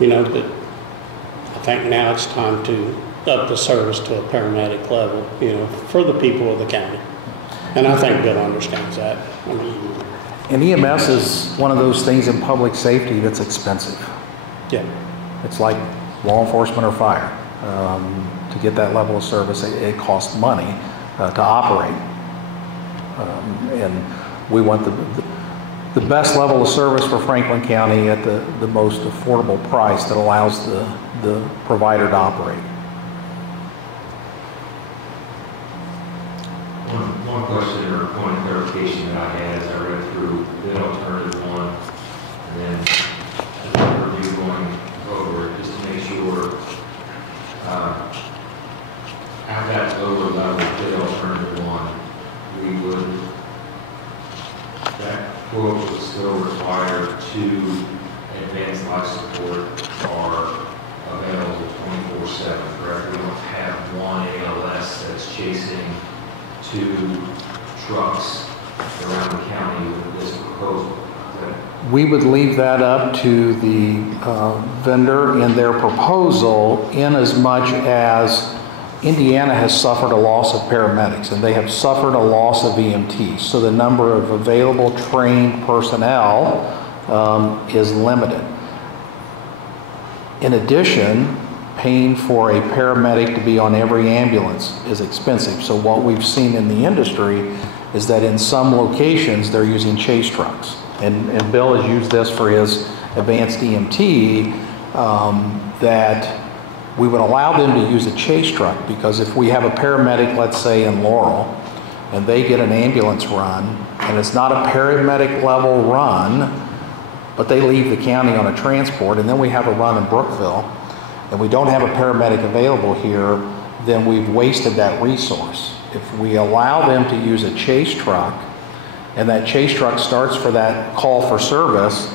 you know, but I think now it's time to up the service to a paramedic level, you know, for the people of the county. And I think Bill understands that. I mean, and EMS is one of those things in public safety that's expensive. Yeah. It's like law enforcement or fire. To get that level of service, it costs money to operate. And we want the best level of service for Franklin County at the most affordable price that allows the provider to operate. One question or point of clarification that I had as I read through the alternative one, and then as I review going over it, just to make sure at that lower level, the alternative one, that quote would still require 2 advanced life support are available 24/7, correct? We don't have one ALS that's chasing 2 trucks around the county with this proposal. We would leave that up to the vendor in their proposal, in as much as Indiana has suffered a loss of paramedics and they have suffered a loss of EMTs. So the number of available trained personnel is limited. In addition, paying for a paramedic to be on every ambulance is expensive. So what we've seen in the industry is that in some locations they're using chase trucks. And Bill has used this for his advanced EMT, that we would allow them to use a chase truck, because if we have a paramedic, let's say in Laurel, and they get an ambulance run, and it's not a paramedic level run, but they leave the county on a transport, and then we have a run in Brookville, and we don't have a paramedic available here, then we've wasted that resource. If we allow them to use a chase truck, and that chase truck starts for that call for service,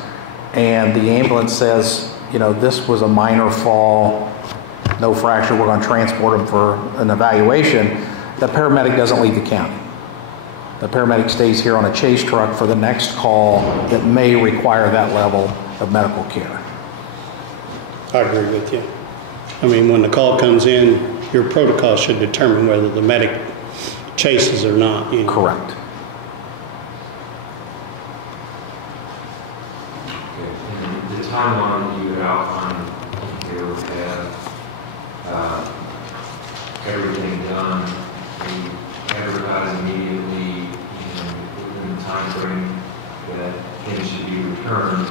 and the ambulance says, you know, this was a minor fall, no fracture, we're going to transport them for an evaluation, the paramedic doesn't leave the county. The paramedic stays here on a chase truck for the next call that may require that level of medical care. I agree with you. I mean, when the call comes in, your protocol should determine whether the medic chases or not. You know? Correct. And the timeline you outlined here would have everything done, and advertise immediately, and within the time frame that things should be returned,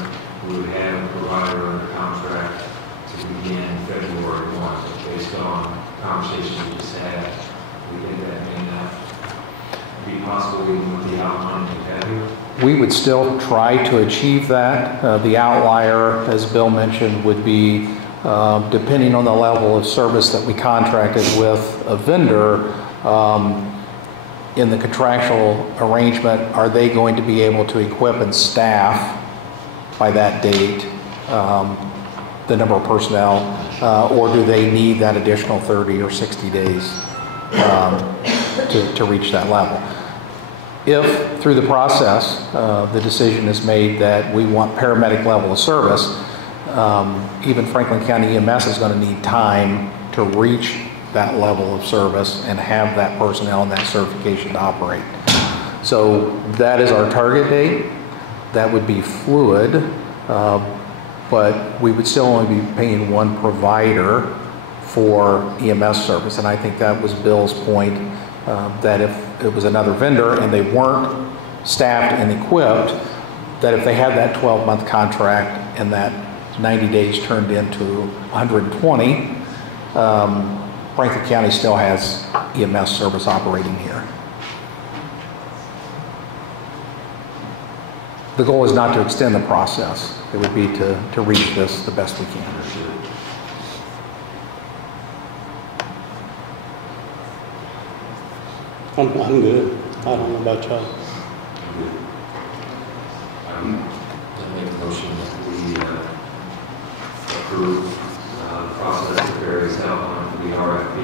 we would have a provider under contract to begin February 1, based on conversations we just had. We think that may not be possible even with the outline we have here. We would still try to achieve that. The outlier, as Bill mentioned, would be depending on the level of service that we contracted with a vendor. In the contractual arrangement, are they going to be able to equip and staff by that date the number of personnel, or do they need that additional 30 or 60 days to reach that level? If through the process the decision is made that we want paramedic level of service, even Franklin County EMS is going to need time to reach that level of service and have that personnel and that certification to operate. So that is our target date. That would be fluid, but we would still only be paying one provider for EMS service. And I think that was Bill's point, that if it was another vendor and they weren't staffed and equipped, that if they had that 12-month contract and that 90 days turned into 120, Franklin County still has EMS service operating here. The goal is not to extend the process. It would be to reach this the best we can. I'm good. I don't know about y'all. I make a motion that we approve the process that Barry's outlined for the RFP,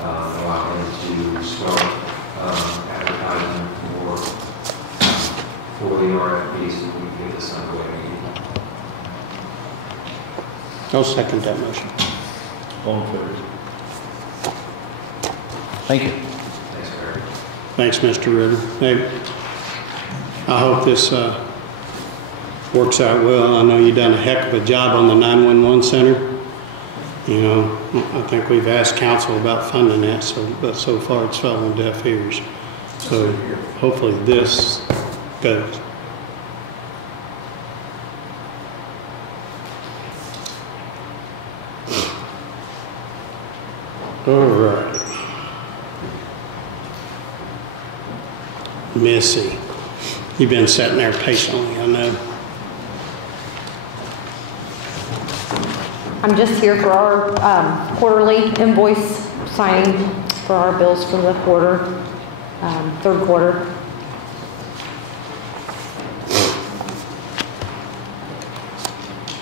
allow him to start advertising for the RFP so we can get this underway immediately. I'll second that motion. All in favor? Thank you. Thanks, Barry. Thanks, Mr. Ritter. Hey, I hope this works out well. I know you've done a heck of a job on the 911 center. You know, I think we've asked council about funding that, but so far it's fell on deaf ears. So hopefully this goes. All right. Missy, you've been sitting there patiently, I know. I'm just here for our quarterly invoice signing for our bills for the quarter, third quarter.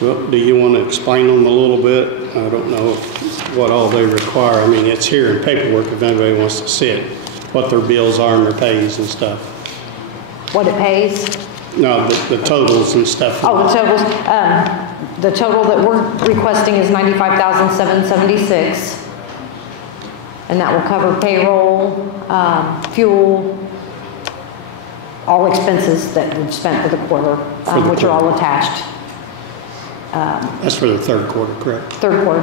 Well, do you want to explain them a little bit? I don't know what all they require. I mean, it's here in paperwork if anybody wants to see it, what their bills are and their pays and stuff. What it pays? No, the totals and stuff. Oh, the totals. The total that we're requesting is $95,776, and that will cover payroll, fuel, all expenses that we've spent for the quarter, which are all attached. That's for the third quarter, correct? Third quarter.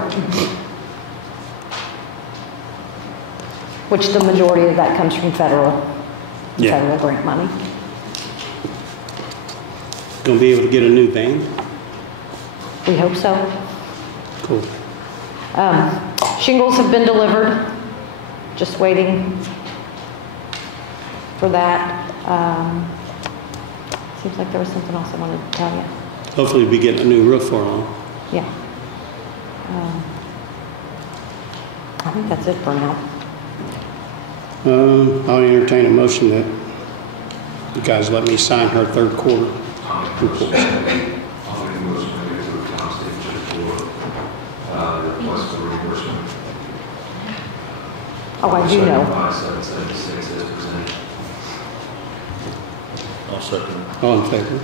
Which the majority of that comes from federal grant money. Gonna be able to get a new van? We hope so. Cool. Shingles have been delivered, just waiting for that. Seems like there was something else I wanted to tell you. Hopefully we get a new roof for them. Yeah. I think that's it for now. I'll entertain a motion that you guys let me sign her third quarter reports. I'll make a motion to approve Tom's signature for the request for reimbursement. Oh, I do know. 5,776 as presented. I'll second it. All in favor?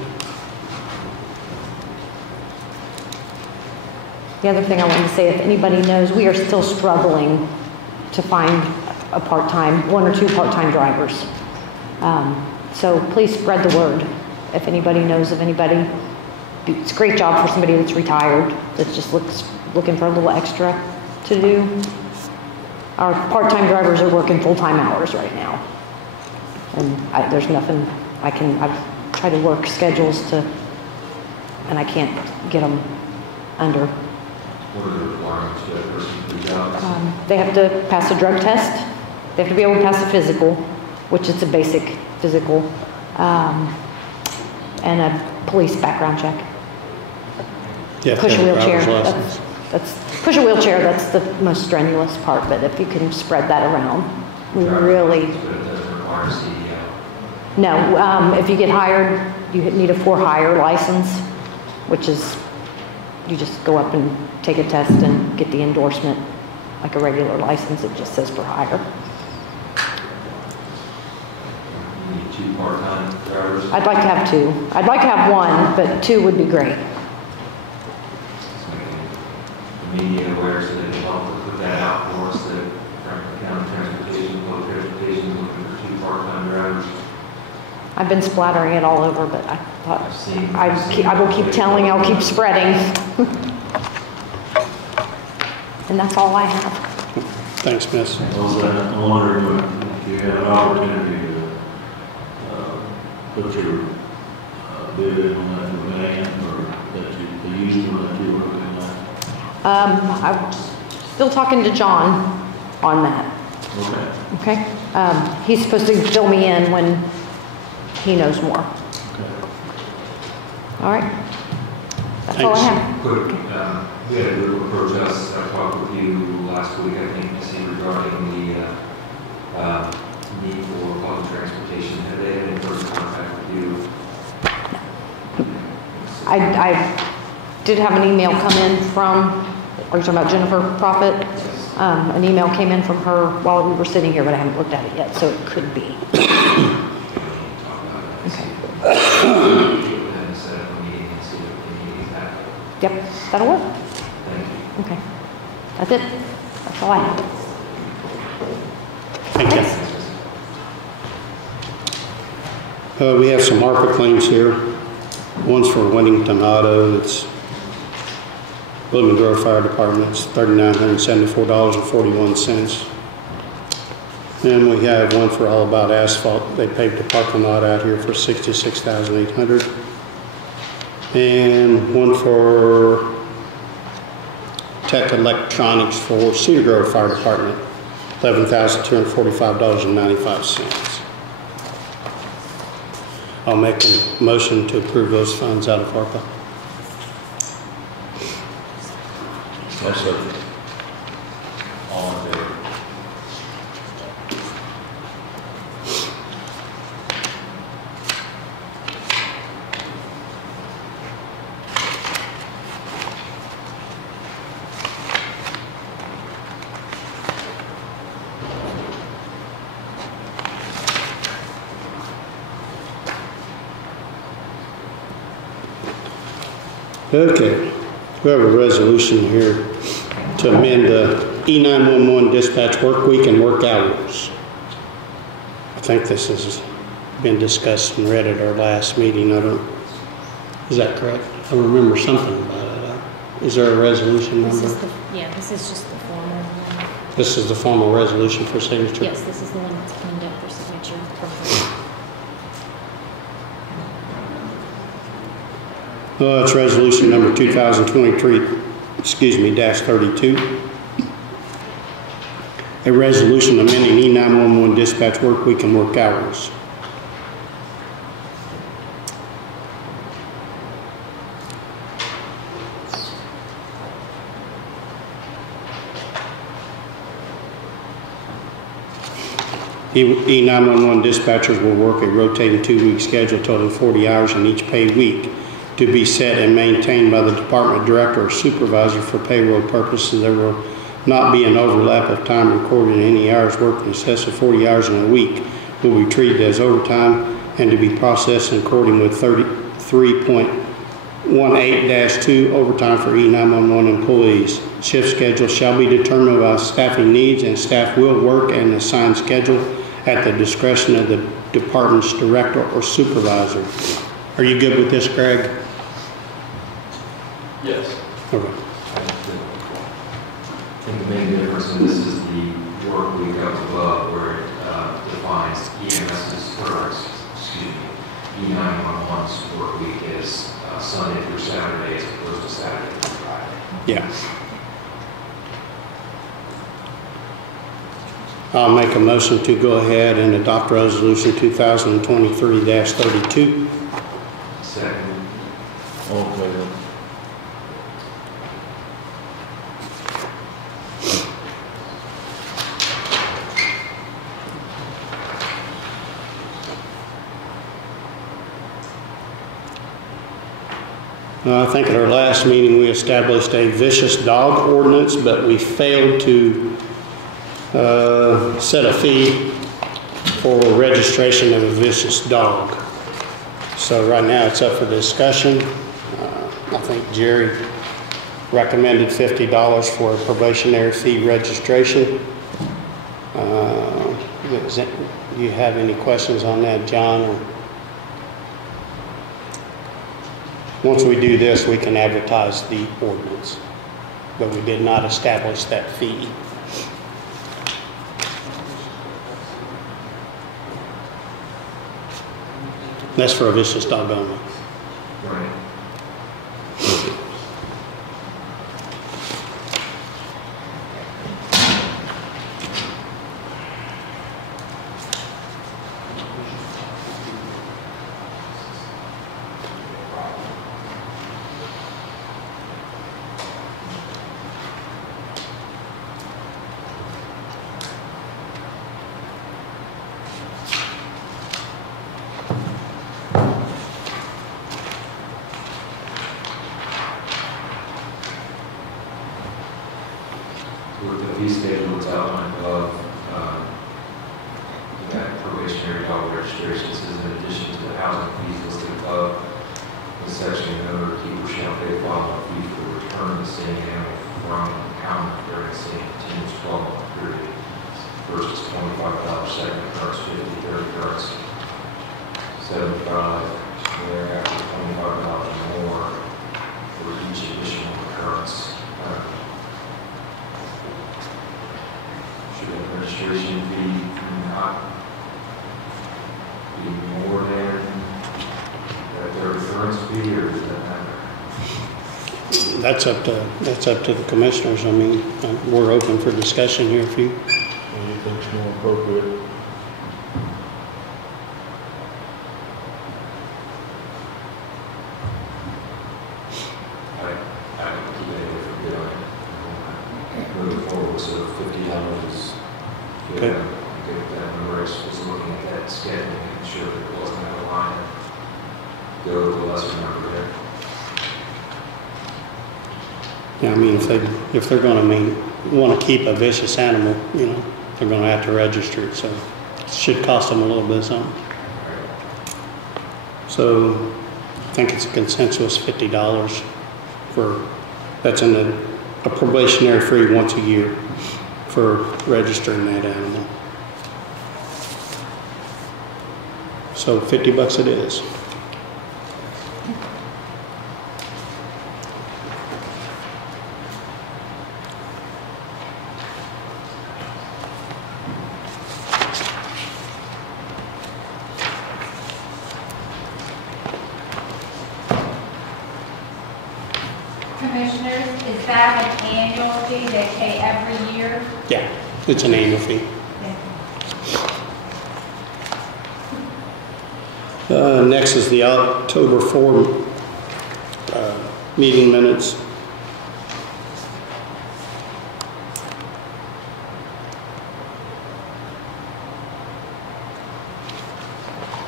The other thing I wanted to say, if anybody knows, we are still struggling to find a part-time, 1 or 2 part-time drivers. So please spread the word. If anybody knows of anybody, it's a great job for somebody that's retired, that just looking for a little extra to do. Our part-time drivers are working full-time hours right now. And there's nothing I've tried to work schedules and I can't get them under. What are the requirements for that person to do jobs? They have to pass a drug test. They have to be able to pass a physical, which is a basic physical, and a police background check. Yeah, Push a wheelchair. driver's license. That's push a wheelchair. That's the most strenuous part. But if you can spread that around, we really. But it doesn't require a CDL. No. If you get hired, you need a for-hire license, which is you just go up and take a test and get the endorsement like a regular license. It just says for hire. You need 2 part-time drivers. I'd like to have 2. I'd like to have 1, but 2 would be great. Just making the media aware so they can help put that out for us, that Franklin County Transportation, Public Transportation is looking for 2 part-time drivers. I've been splattering it all over, but I thought I've seen. I will keep telling, I'll keep spreading. And that's all I have. Thanks, miss. Also, I'm wondering if you have an opportunity to put your bid in on that van, or that the used one that you're working on. I'm still talking to John on that. Okay. Okay? He's supposed to fill me in when he knows more. Okay. All right? That's all I Thanks. have. Quick, we had a group approach us, I talked with you last week, I think, Missy, regarding the need for public transportation. Have they had any further contact with you? I did have an email come in from, are you talking about Jennifer Prophet? An email came in from her while we were sitting here, but I haven't looked at it yet, so it could be. Okay. Yep, that'll work. Okay. That's it. That's all I have. Thank you. We have some ARPA claims here. One's for Winnington Auto. It's William Grove Fire Department. It's $3,974.41. And we have one for All About Asphalt. They paved the parking lot out here for $66,800. And one for Tech Electronics for Cedar Grove Fire Department, $11,245.95. I'll make a motion to approve those funds out of ARPA. I'll second it. All in favor? Okay, we have a resolution here to amend the E911 dispatch work week and work hours. I think this has been discussed and read at our last meeting. Is that correct? I remember something about it. Is there a resolution number? This is just the formal one. This is the formal resolution for signature? Yes, this is the one that's cleaned up for signature from her. It's resolution number 2023, -32. a resolution amending E911 dispatch work week and work hours. E911 dispatchers will work a rotating 2-week schedule totaling 40 hours in each paid week to be set and maintained by the department director or supervisor for payroll purposes. There will not be an overlap of time recorded in any hours worked in excess of 40 hours in a week will be treated as overtime and to be processed in accordance with 33.18-2 overtime for E911 employees. Shift schedule shall be determined by staffing needs, and staff will work an assigned schedule at the discretion of the department's director or supervisor. Are you good with this, Greg? Yes. Okay. I think the main difference in this is the work week up above where it defines E911's work week is Sunday through Saturday as opposed to Saturday through Friday. Yeah. I'll make a motion to go ahead and adopt resolution 2023-32. Second. All in favor? I think at our last meeting we established a vicious dog ordinance, but we failed to set a fee for registration of a vicious dog. So right now it's up for discussion. I think Jerry recommended $50 for a probationary fee registration. Do you have any questions on that, John? Or once we do this, we can advertise the ordinance, but we did not establish that fee. That's for a vicious dog only. Right. With the fee schedule that's outlined above, that probationary dog registration says in addition to the housing fees listed above, the section the owner or keeper shall pay the following fee for the return of the same animal from the pound during the same continuous 12-month period. First is $25, second occurrence 50, third occurrence 75, thereafter $25 more for each additional occurrence. Should the registration fee not be more than that their occurrence fee, or does that matter? That's up to the commissioners. I mean, we're open for discussion here if you. What do you think's more appropriate? I don't keep anything from doing it. Moving forward, so $50 is good. Okay. Good, that number is looking at that schedule, making sure that it wasn't out of line. Go with the lesser number there. Yeah, I mean, if they're going to want to keep a vicious animal, you know, they're going to have to register it. So it should cost them a little bit of something. So I think it's a consensus $50 for that's in a probationary free once a year for registering that animal. So $50 it is. Commissioners, is that an annual fee they pay every year? Yeah. It's an annual fee. Next is the October 4 meeting minutes.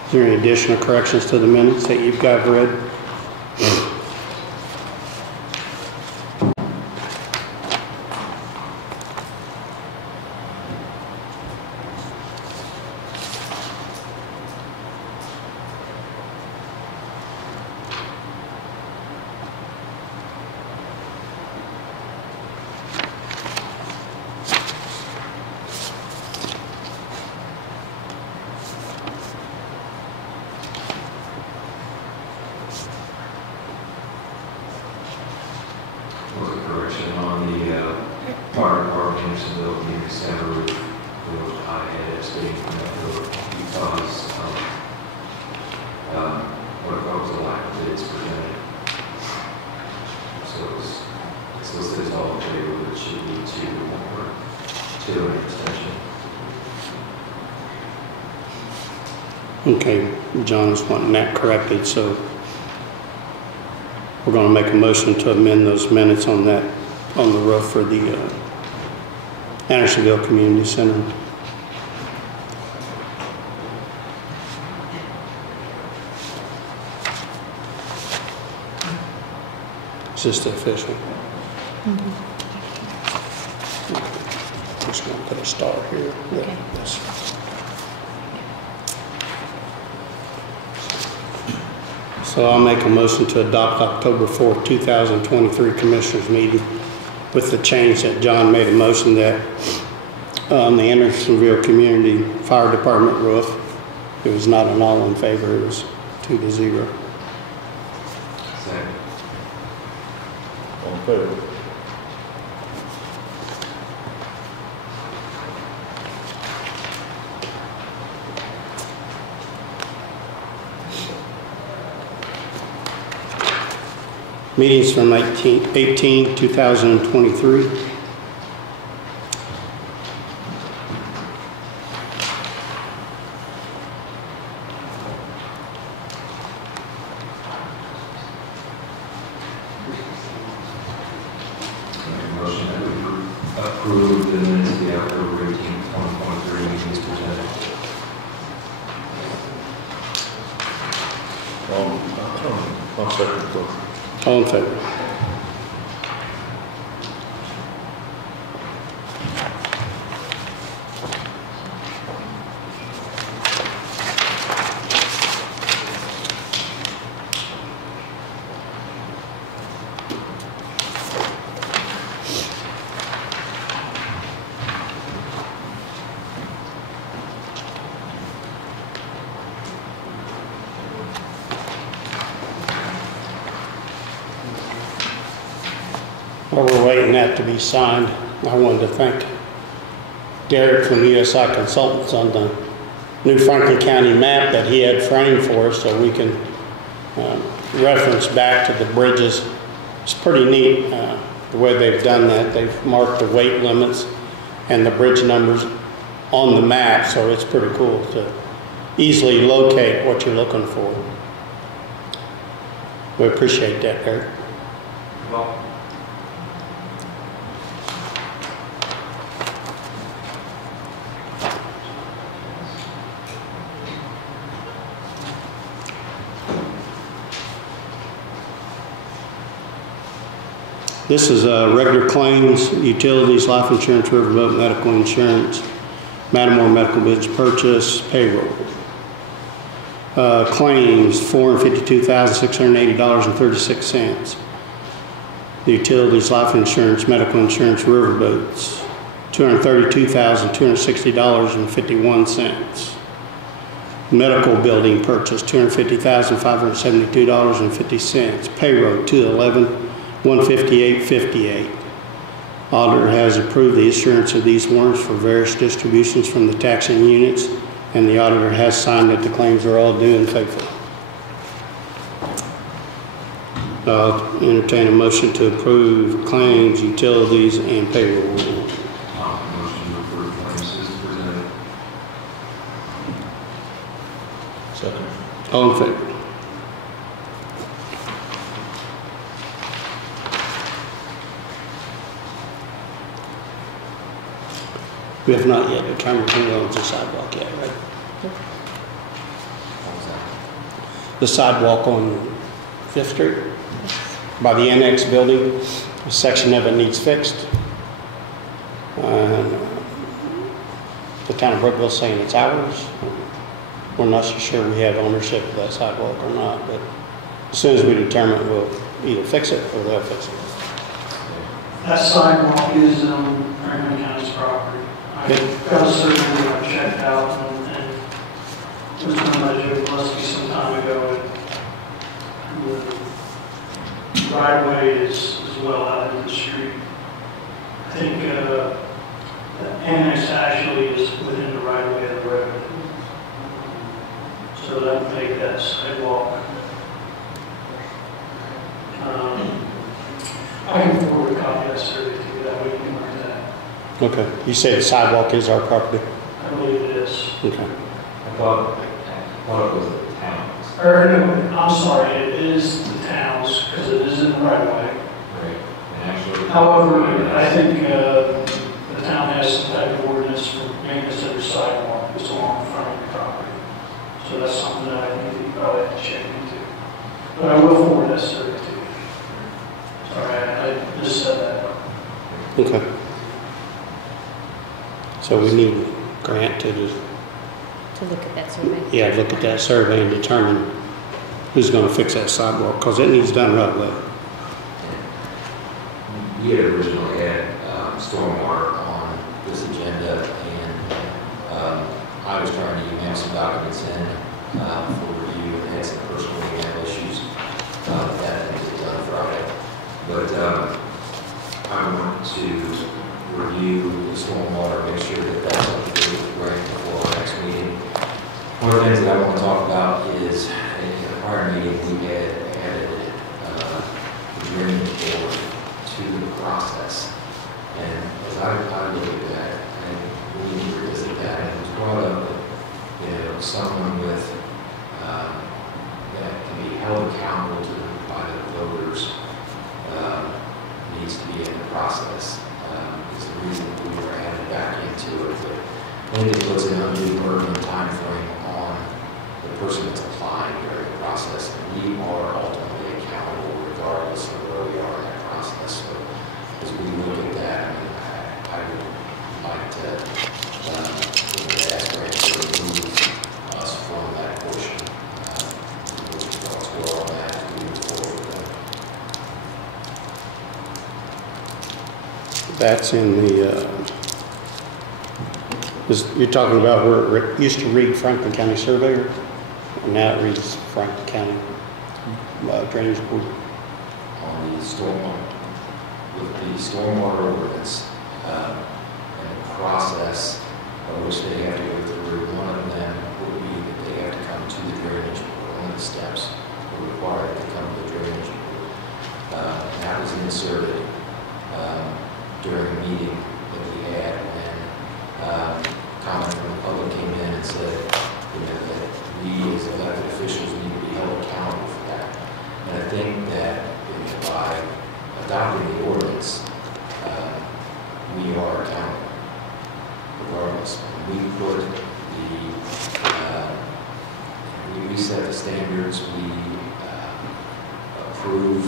Is there any additional corrections to the minutes that you've got read? Okay, John's wanting that corrected, so we're going to make a motion to amend those minutes on that, on the roof for the Andersonville Community Center. Is this the official? Mm-hmm. Just going to put a star here. Okay. Yes. So I'll make a motion to adopt October 4th, 2023 Commissioners meeting with the change that John made a motion that on the Andersonville Community Fire Department roof, it was not an all in favor, it was 2-0. Second. All in favor? Meetings from 8/2023. Motion that we approve the minutes of the October 18th, 2023 meeting is presented. I'll second the motion. All in favor? While we're waiting that to be signed, I wanted to thank Derek from USI Consultants on the new Franklin County map that he had framed for us so we can reference back to the bridges. It's pretty neat the way they've done that. They've marked the weight limits and the bridge numbers on the map, so it's pretty cool to easily locate what you're looking for. We appreciate that, Derek. Well, This is regular claims, utilities, life insurance, riverboat, medical insurance, Metamora medical goods purchase, payroll. Claims, $452,680.36. The utilities, life insurance, medical insurance, riverboats, $232,260.51. Medical building purchase, $250,572.50. Payroll, $211,158.58. Auditor has approved the issuance of these warrants for various distributions from the taxing units, and the auditor has signed that the claims are all due and faithful. Entertain a motion to approve claims, utilities, and payroll. motion to approve Second. All in favor? We have not yet determined who owns the sidewalk yet, right? What was that? The sidewalk on Fifth Street by the annex building, a section of it needs fixed. The town of Brookville saying it's ours. We're not so sure we have ownership of that sidewalk or not, but as soon as we determine, we'll either fix it or they'll fix it. That sidewalk is on Franklin County's property. I got a survey that I checked out and it was done by Joe Gillespie some time ago. The right of way is well out in the street. I think the annex actually is within the right of way of the road. So that would make that sidewalk. I can forward a copy of that survey to you, that way you can mark that. Okay. You say the sidewalk is our property? I believe it is. Okay. I thought it was the town's. Or, no, I'm sorry, it is the town's, because it is in the right of way. Right. And actually. However, I think the town has some type of ordinance for maintenance of their sidewalk that's along the front of your property. So that's something that I think you probably have to check into. But I will forward that survey to you. Sorry, I just said that. Okay. So we need Grant to just, To look at that survey. yeah, look at that survey and determine who's going to fix that sidewalk, because it needs done right away. We had originally had stormwater on this agenda, and I was trying to email some documents in for review, and had some personal email issues that things get done Friday. But I want to review the stormwater, make sure that that's up to date right before our next meeting. One of the things that I want to talk about is, in a prior meeting, we had added the drainage board to the process. And as I look at that, and we need to revisit that, and it was brought up that, someone with, that can be held accountable by the voters needs to be in the process. Is the reason we were added back into it. But I think it puts an undue burden and timeframe on the person that's applying during the process. And we are ultimately accountable regardless of where we are in that process. So as we look at that, I would like to ask Grant to remove us from that portion. Thoughts were on that as we move forward with that. That's in the, you're talking about where it used to read Franklin County Surveyor, and now it reads Franklin County Drainage Board. On the stormwater, with the stormwater ordinance and the process of which they have to go through, one of them will be that they have to come to the drainage board. One of the steps will require that they come to the drainage board. And that was inserted during a meeting that we had when comment from the public came in and said, that we as elected officials need to be held accountable for that. And I think that by adopting the ordinance, we are accountable, regardless. We put we set the standards, we approve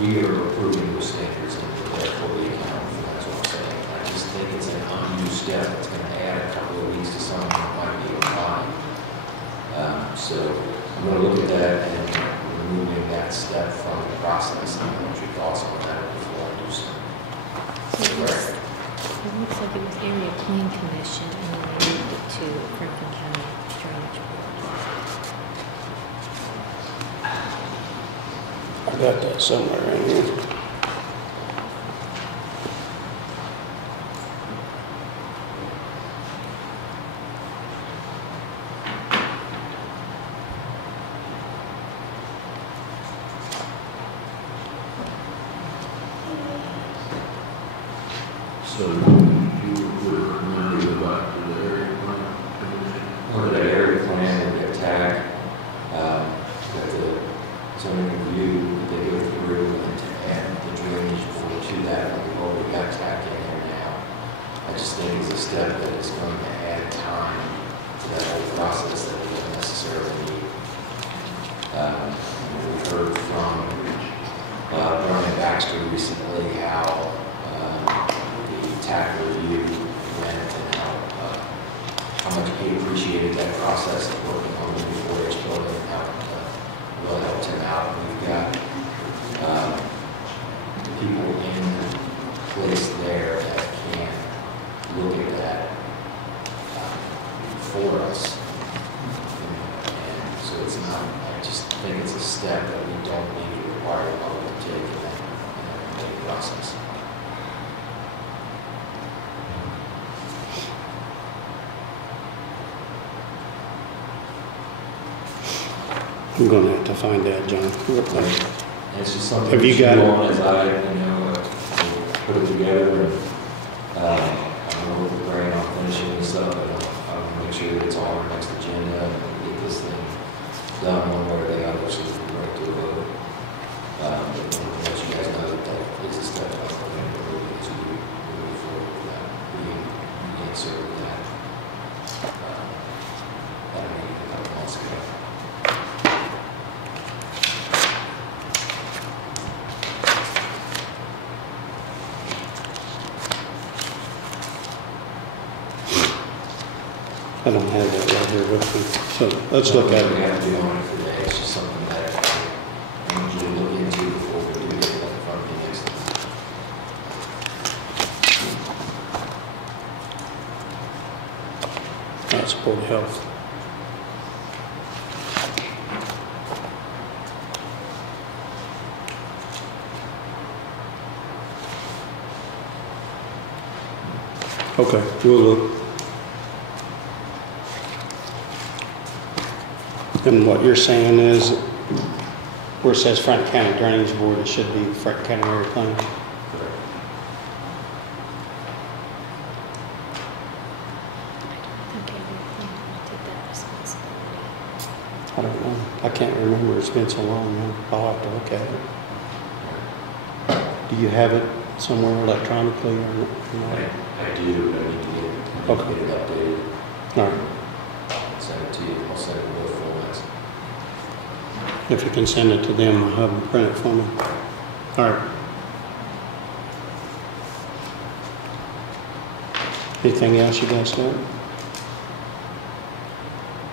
we are approving those standards and therefore be accountable for that. That's what I'm saying. I just think it's an undue step that's going to add a couple of weeks to something that might be applying. So I'm going to look at that and removing that step from the process. I want your thoughts on that before I do so. It looks like it was Area Plan Commission and then they moved it to Franklin County Drainage Board. I got that somewhere in here. So you would recommend to go back to the area plan? Under that area plan, the tag, that the zoning review, they go through and to add the drainage for to that, we've already got tag in there now. I just think it's a step that is going to add time to that whole process that we don't necessarily need. We've heard from Brian Baxter recently how the TAC review went and how much he appreciated that process of working on the new 4-H building and how it really helped him out. We've got people in place there that can look at that for us. And so it's not, I just think it's a step that we don't need to require the public to take in that process. I'm going to have to find that, John. And it's just something Have you got it? on as I, put it together and I'm working with Brian on finishing this up, and I'll make sure that it's on our next agenda and get this thing done one way or the other so we can bring it to a vote. But I'll let you guys know that that is a step up for me as we move forward with that. We answered that at a meeting a couple months ago. I don't have that right here with me. So let's look at We it. have to be on it today. It's just something that I need you to look into before we do get that in front of you next time. That's Board of Health. Okay, we'll look. And what you're saying is, where it says Franklin County Drainage Board, it should be Franklin County Area Plan. I don't know. I can't remember. It's been so long now. I'll have to look at it. Do you have it somewhere electronically or not? I do. I need to get it updated. All right. Send it to you. I'll send it in both formats. If you can send it to them, I'll have them print it for me. All right. Anything else you guys got?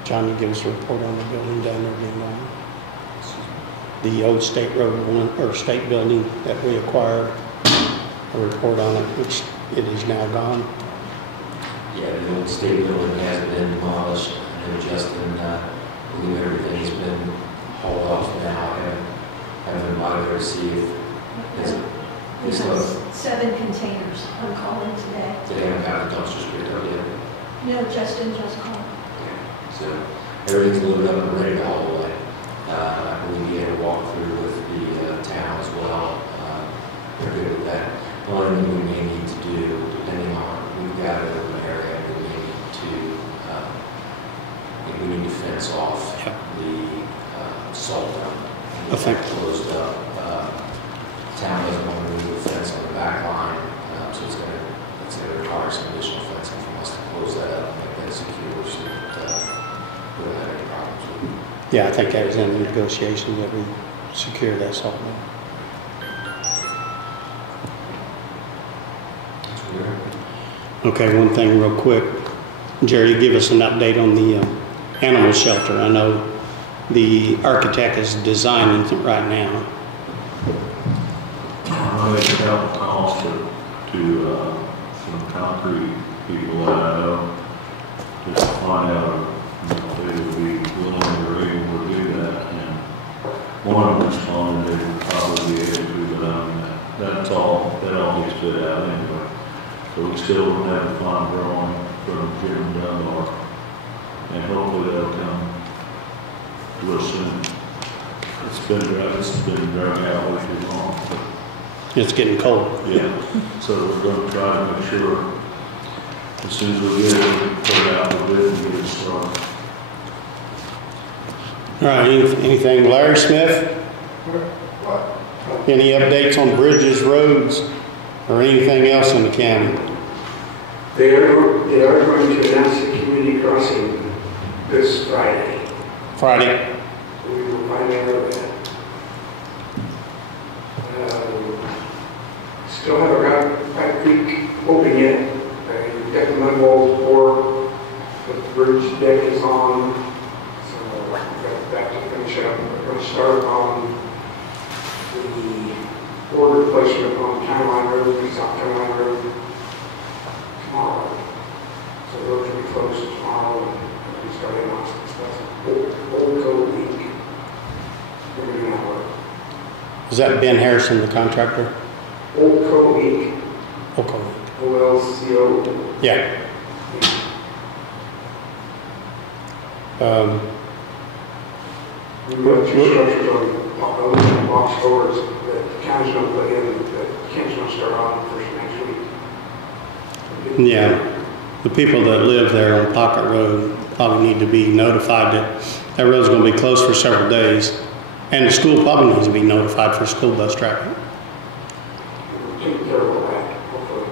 John, you give us a report on the building down there being on. The old state road one, or state building that we acquired, a report on it, which it is now gone. Yeah, the old state building has been demolished. I know Justin, I believe everything's been hauled off now. I haven't been by there to see if it's like 7 containers. I'm calling today. they haven't got the dumpsters picked up yet. No, Justin just called. So everything's loaded up and ready to haul away. I believe he had a walkthrough with the town as well. They're good with that. The only thing we may need to do, depending on, we've got an urban area, we may need to, we need to fence off the salt dump. I think Closed up. Town doesn't want to move the fence on the back line, so it's going to require some additional fencing from us to close that up and make that secure so that we don't have any problems with it. Yeah, I think that was in the negotiations that we secured that salt mill. Okay, one thing real quick. Jerry, give us an update on the animal shelter. I know the architect is designing it right now. I think it's out cost to some concrete people that I know, just to find out if they would be willing or able to do that. And one of them responded they would probably be able to, but that's all, that all gets put out anyway. So we still don't have a final drawing from Jim Dunbar, and hopefully that'll come real soon. It's been dragged out way too long. It's getting cold. Yeah, so we're gonna try to make sure as soon as we get it, we put it out a bit and get it started. All right, anything, Larry Smith? Any updates on bridges, roads, or anything else in the county? They are going to announce the community crossing this Friday. Friday? We will find out about that. Still haven't got Pipe Creek open yet. We've got the mud walls poured, the bridge deck is on, so we've got that to finish up. We're going to start on the border replacement on County Line Road, South County Line Road tomorrow. So those will be closed tomorrow and we started on. That's Old Code Week. We're doing that work. Is that Ben Harrison, the contractor? Old Code Week. Old Code Week. OLCO. Yeah. We've got two structures on box stores that the county's going to put in, that Ken's going to start on first next week. Yeah. The people that live there on Pocket Road probably need to be notified that that road's going to be closed for several days. And the school probably needs to be notified for school bus traffic. We'll take care of all that, hopefully.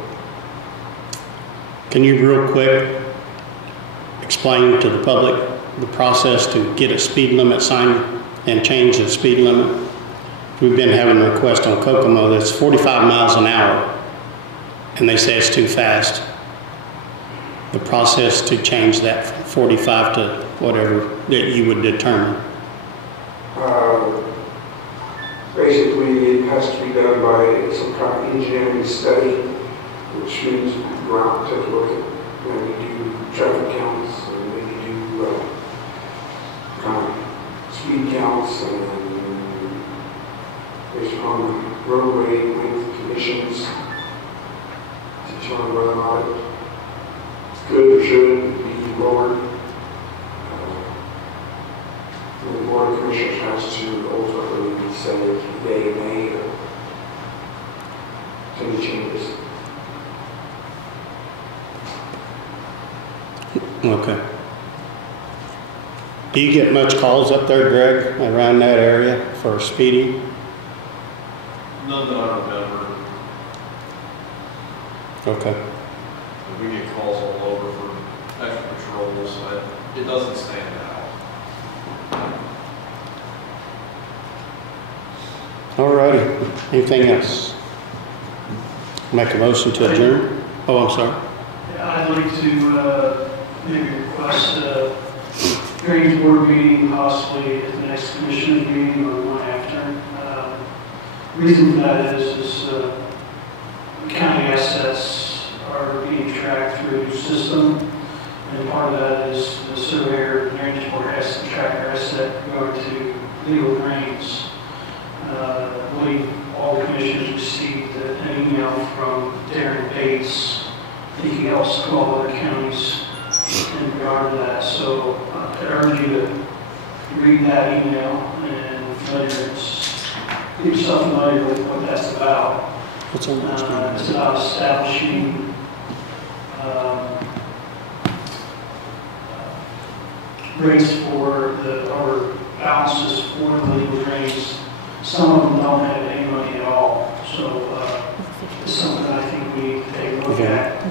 Can you real quick explain to the public the process to get a speed limit sign and change the speed limit? We've been having a request on Kokomo that's 45 miles an hour, and they say it's too fast. The process to change that from 45 to whatever that you would determine. Basically, it has to be done by some kind of engineering study, which means we go out and take a look at when we do traffic counts and when we do speed counts and based on roadway length conditions to determine whether or not it's good or should be lowered. The Board of Commissioners has to ultimately say yea or nay to any changes. Okay. Do you get much calls up there, Greg, around that area for speeding? None that I remember. Okay. We get calls all over for extra patrols, but it doesn't stand out. All righty. Anything else? Make a motion to adjourn? Oh, I'm sorry. I'd like to maybe request a drainage board meeting, possibly at the next commissioner meeting or the one after. Reason for that is county assets are being tracked through the system, and part of that is the surveyor, drainage board has to track our asset going to legal drains. I believe all the commissioners received an email from Darren Bates. He helps 12 other counties in regard to that. So I urge you to read that email and get yourself familiar with what that's about. What's on that? It's about establishing rates for our balances for the legal drains. Some of them don't have any money at all. So it's something I think we need to take a look at.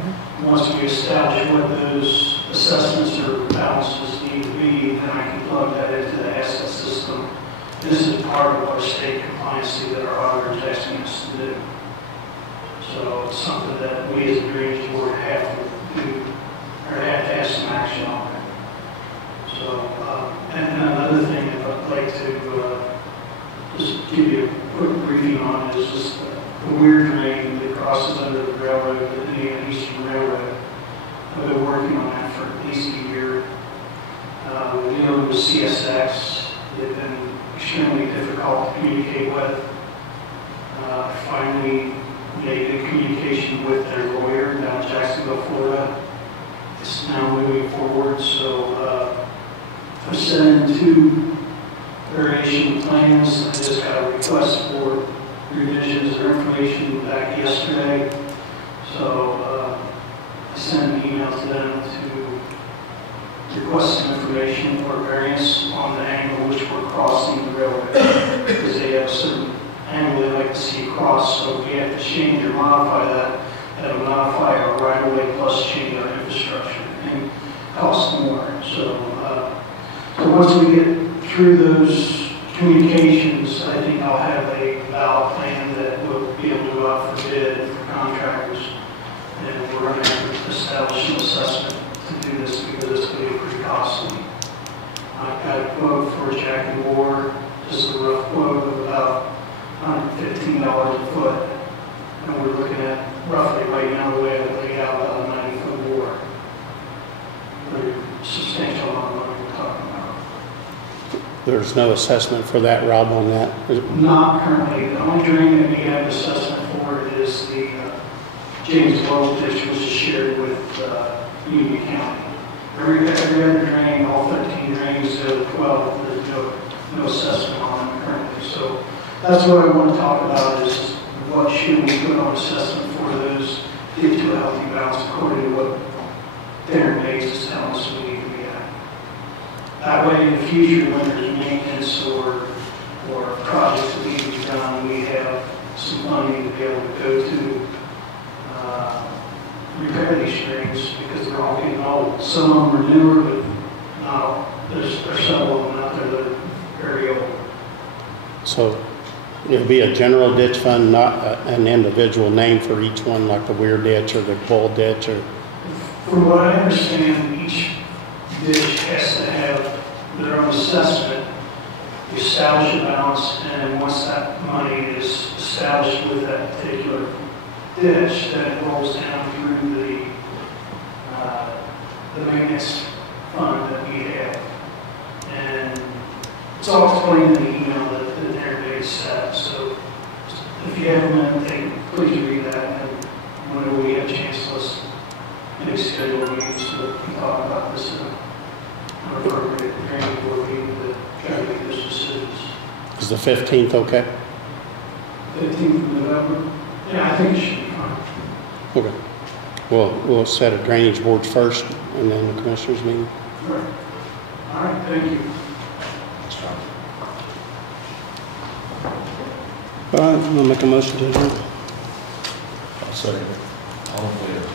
Once we establish what those assessments or balances need to be, then I can plug that into the asset system. This is part of our state compliancy that our auditor is asking us to do. So it's something that we as a drainage board have to do, or have to have some action on. So, and another thing that I'd like to just give you a quick briefing on is just the weir drain that crosses under the railroad, the Indiana Eastern Railroad. I've been working on that for at least a year. We're dealing with CSX. They've been extremely difficult to communicate with. Finally made good communication with their lawyer down in Jacksonville, Florida. It's now moving forward, so I've sent in 2 variation plans. I just got a request for revisions or information back yesterday. So I sent an email to them to request some information or variance on the angle which we're crossing the railroad, because they have a certain angle they like to see crossed. So if we have to change or modify that, that'll modify our right-of-way plus change our infrastructure and cost more. So once we get through those communications, I think I'll have a valid plan that will be able to go out for bid for contractors. And we're going to have to establish an assessment to do this because it's going to be pretty costly. I've got a quote for Jack and Ward, just a rough quote of about $115 a foot. And we're looking at roughly right now the way I laid out about a 90-foot bore. Pretty substantial amount of money we're talking about. There's no assessment for that, Rob, on that? Not currently. The only drain that we have assessment for is the James Wells ditch, which is shared with Union County. Every other drain, all 13 drains, the 12, there's no assessment on them currently. So that's what I want to talk about is what should we put on assessment for those, get to a healthy balance according to what Darren Bates is telling us we need to be at. That way in the future when there's maintenance or projects that need to be done, we have some funding to be able to go to repair these drains because they're all getting old. Some of them are newer, but no, there's several of them out there that are very old. So it'll be a general ditch fund, not an individual name for each one, like the Weir ditch or the Bull ditch, or? From what I understand, each ditch has to have their own assessment. You establish a balance, and once that money is established with that particular ditch, then it rolls down through the maintenance fund that we have. And it's all explained in the email that everybody sent. So if you have a minute, please read that, and whenever we have a chance, let's maybe schedule a meeting so that we can talk about this in an appropriate training board meeting to try to make those decisions. Is the 15th okay? 15th of November? Yeah, I think it should be fine. Okay. We'll set a drainage board first and then the commissioners meeting. All right. All right, thank you. All right, we'll make a motion to adjourn. I'll second it. All in favor?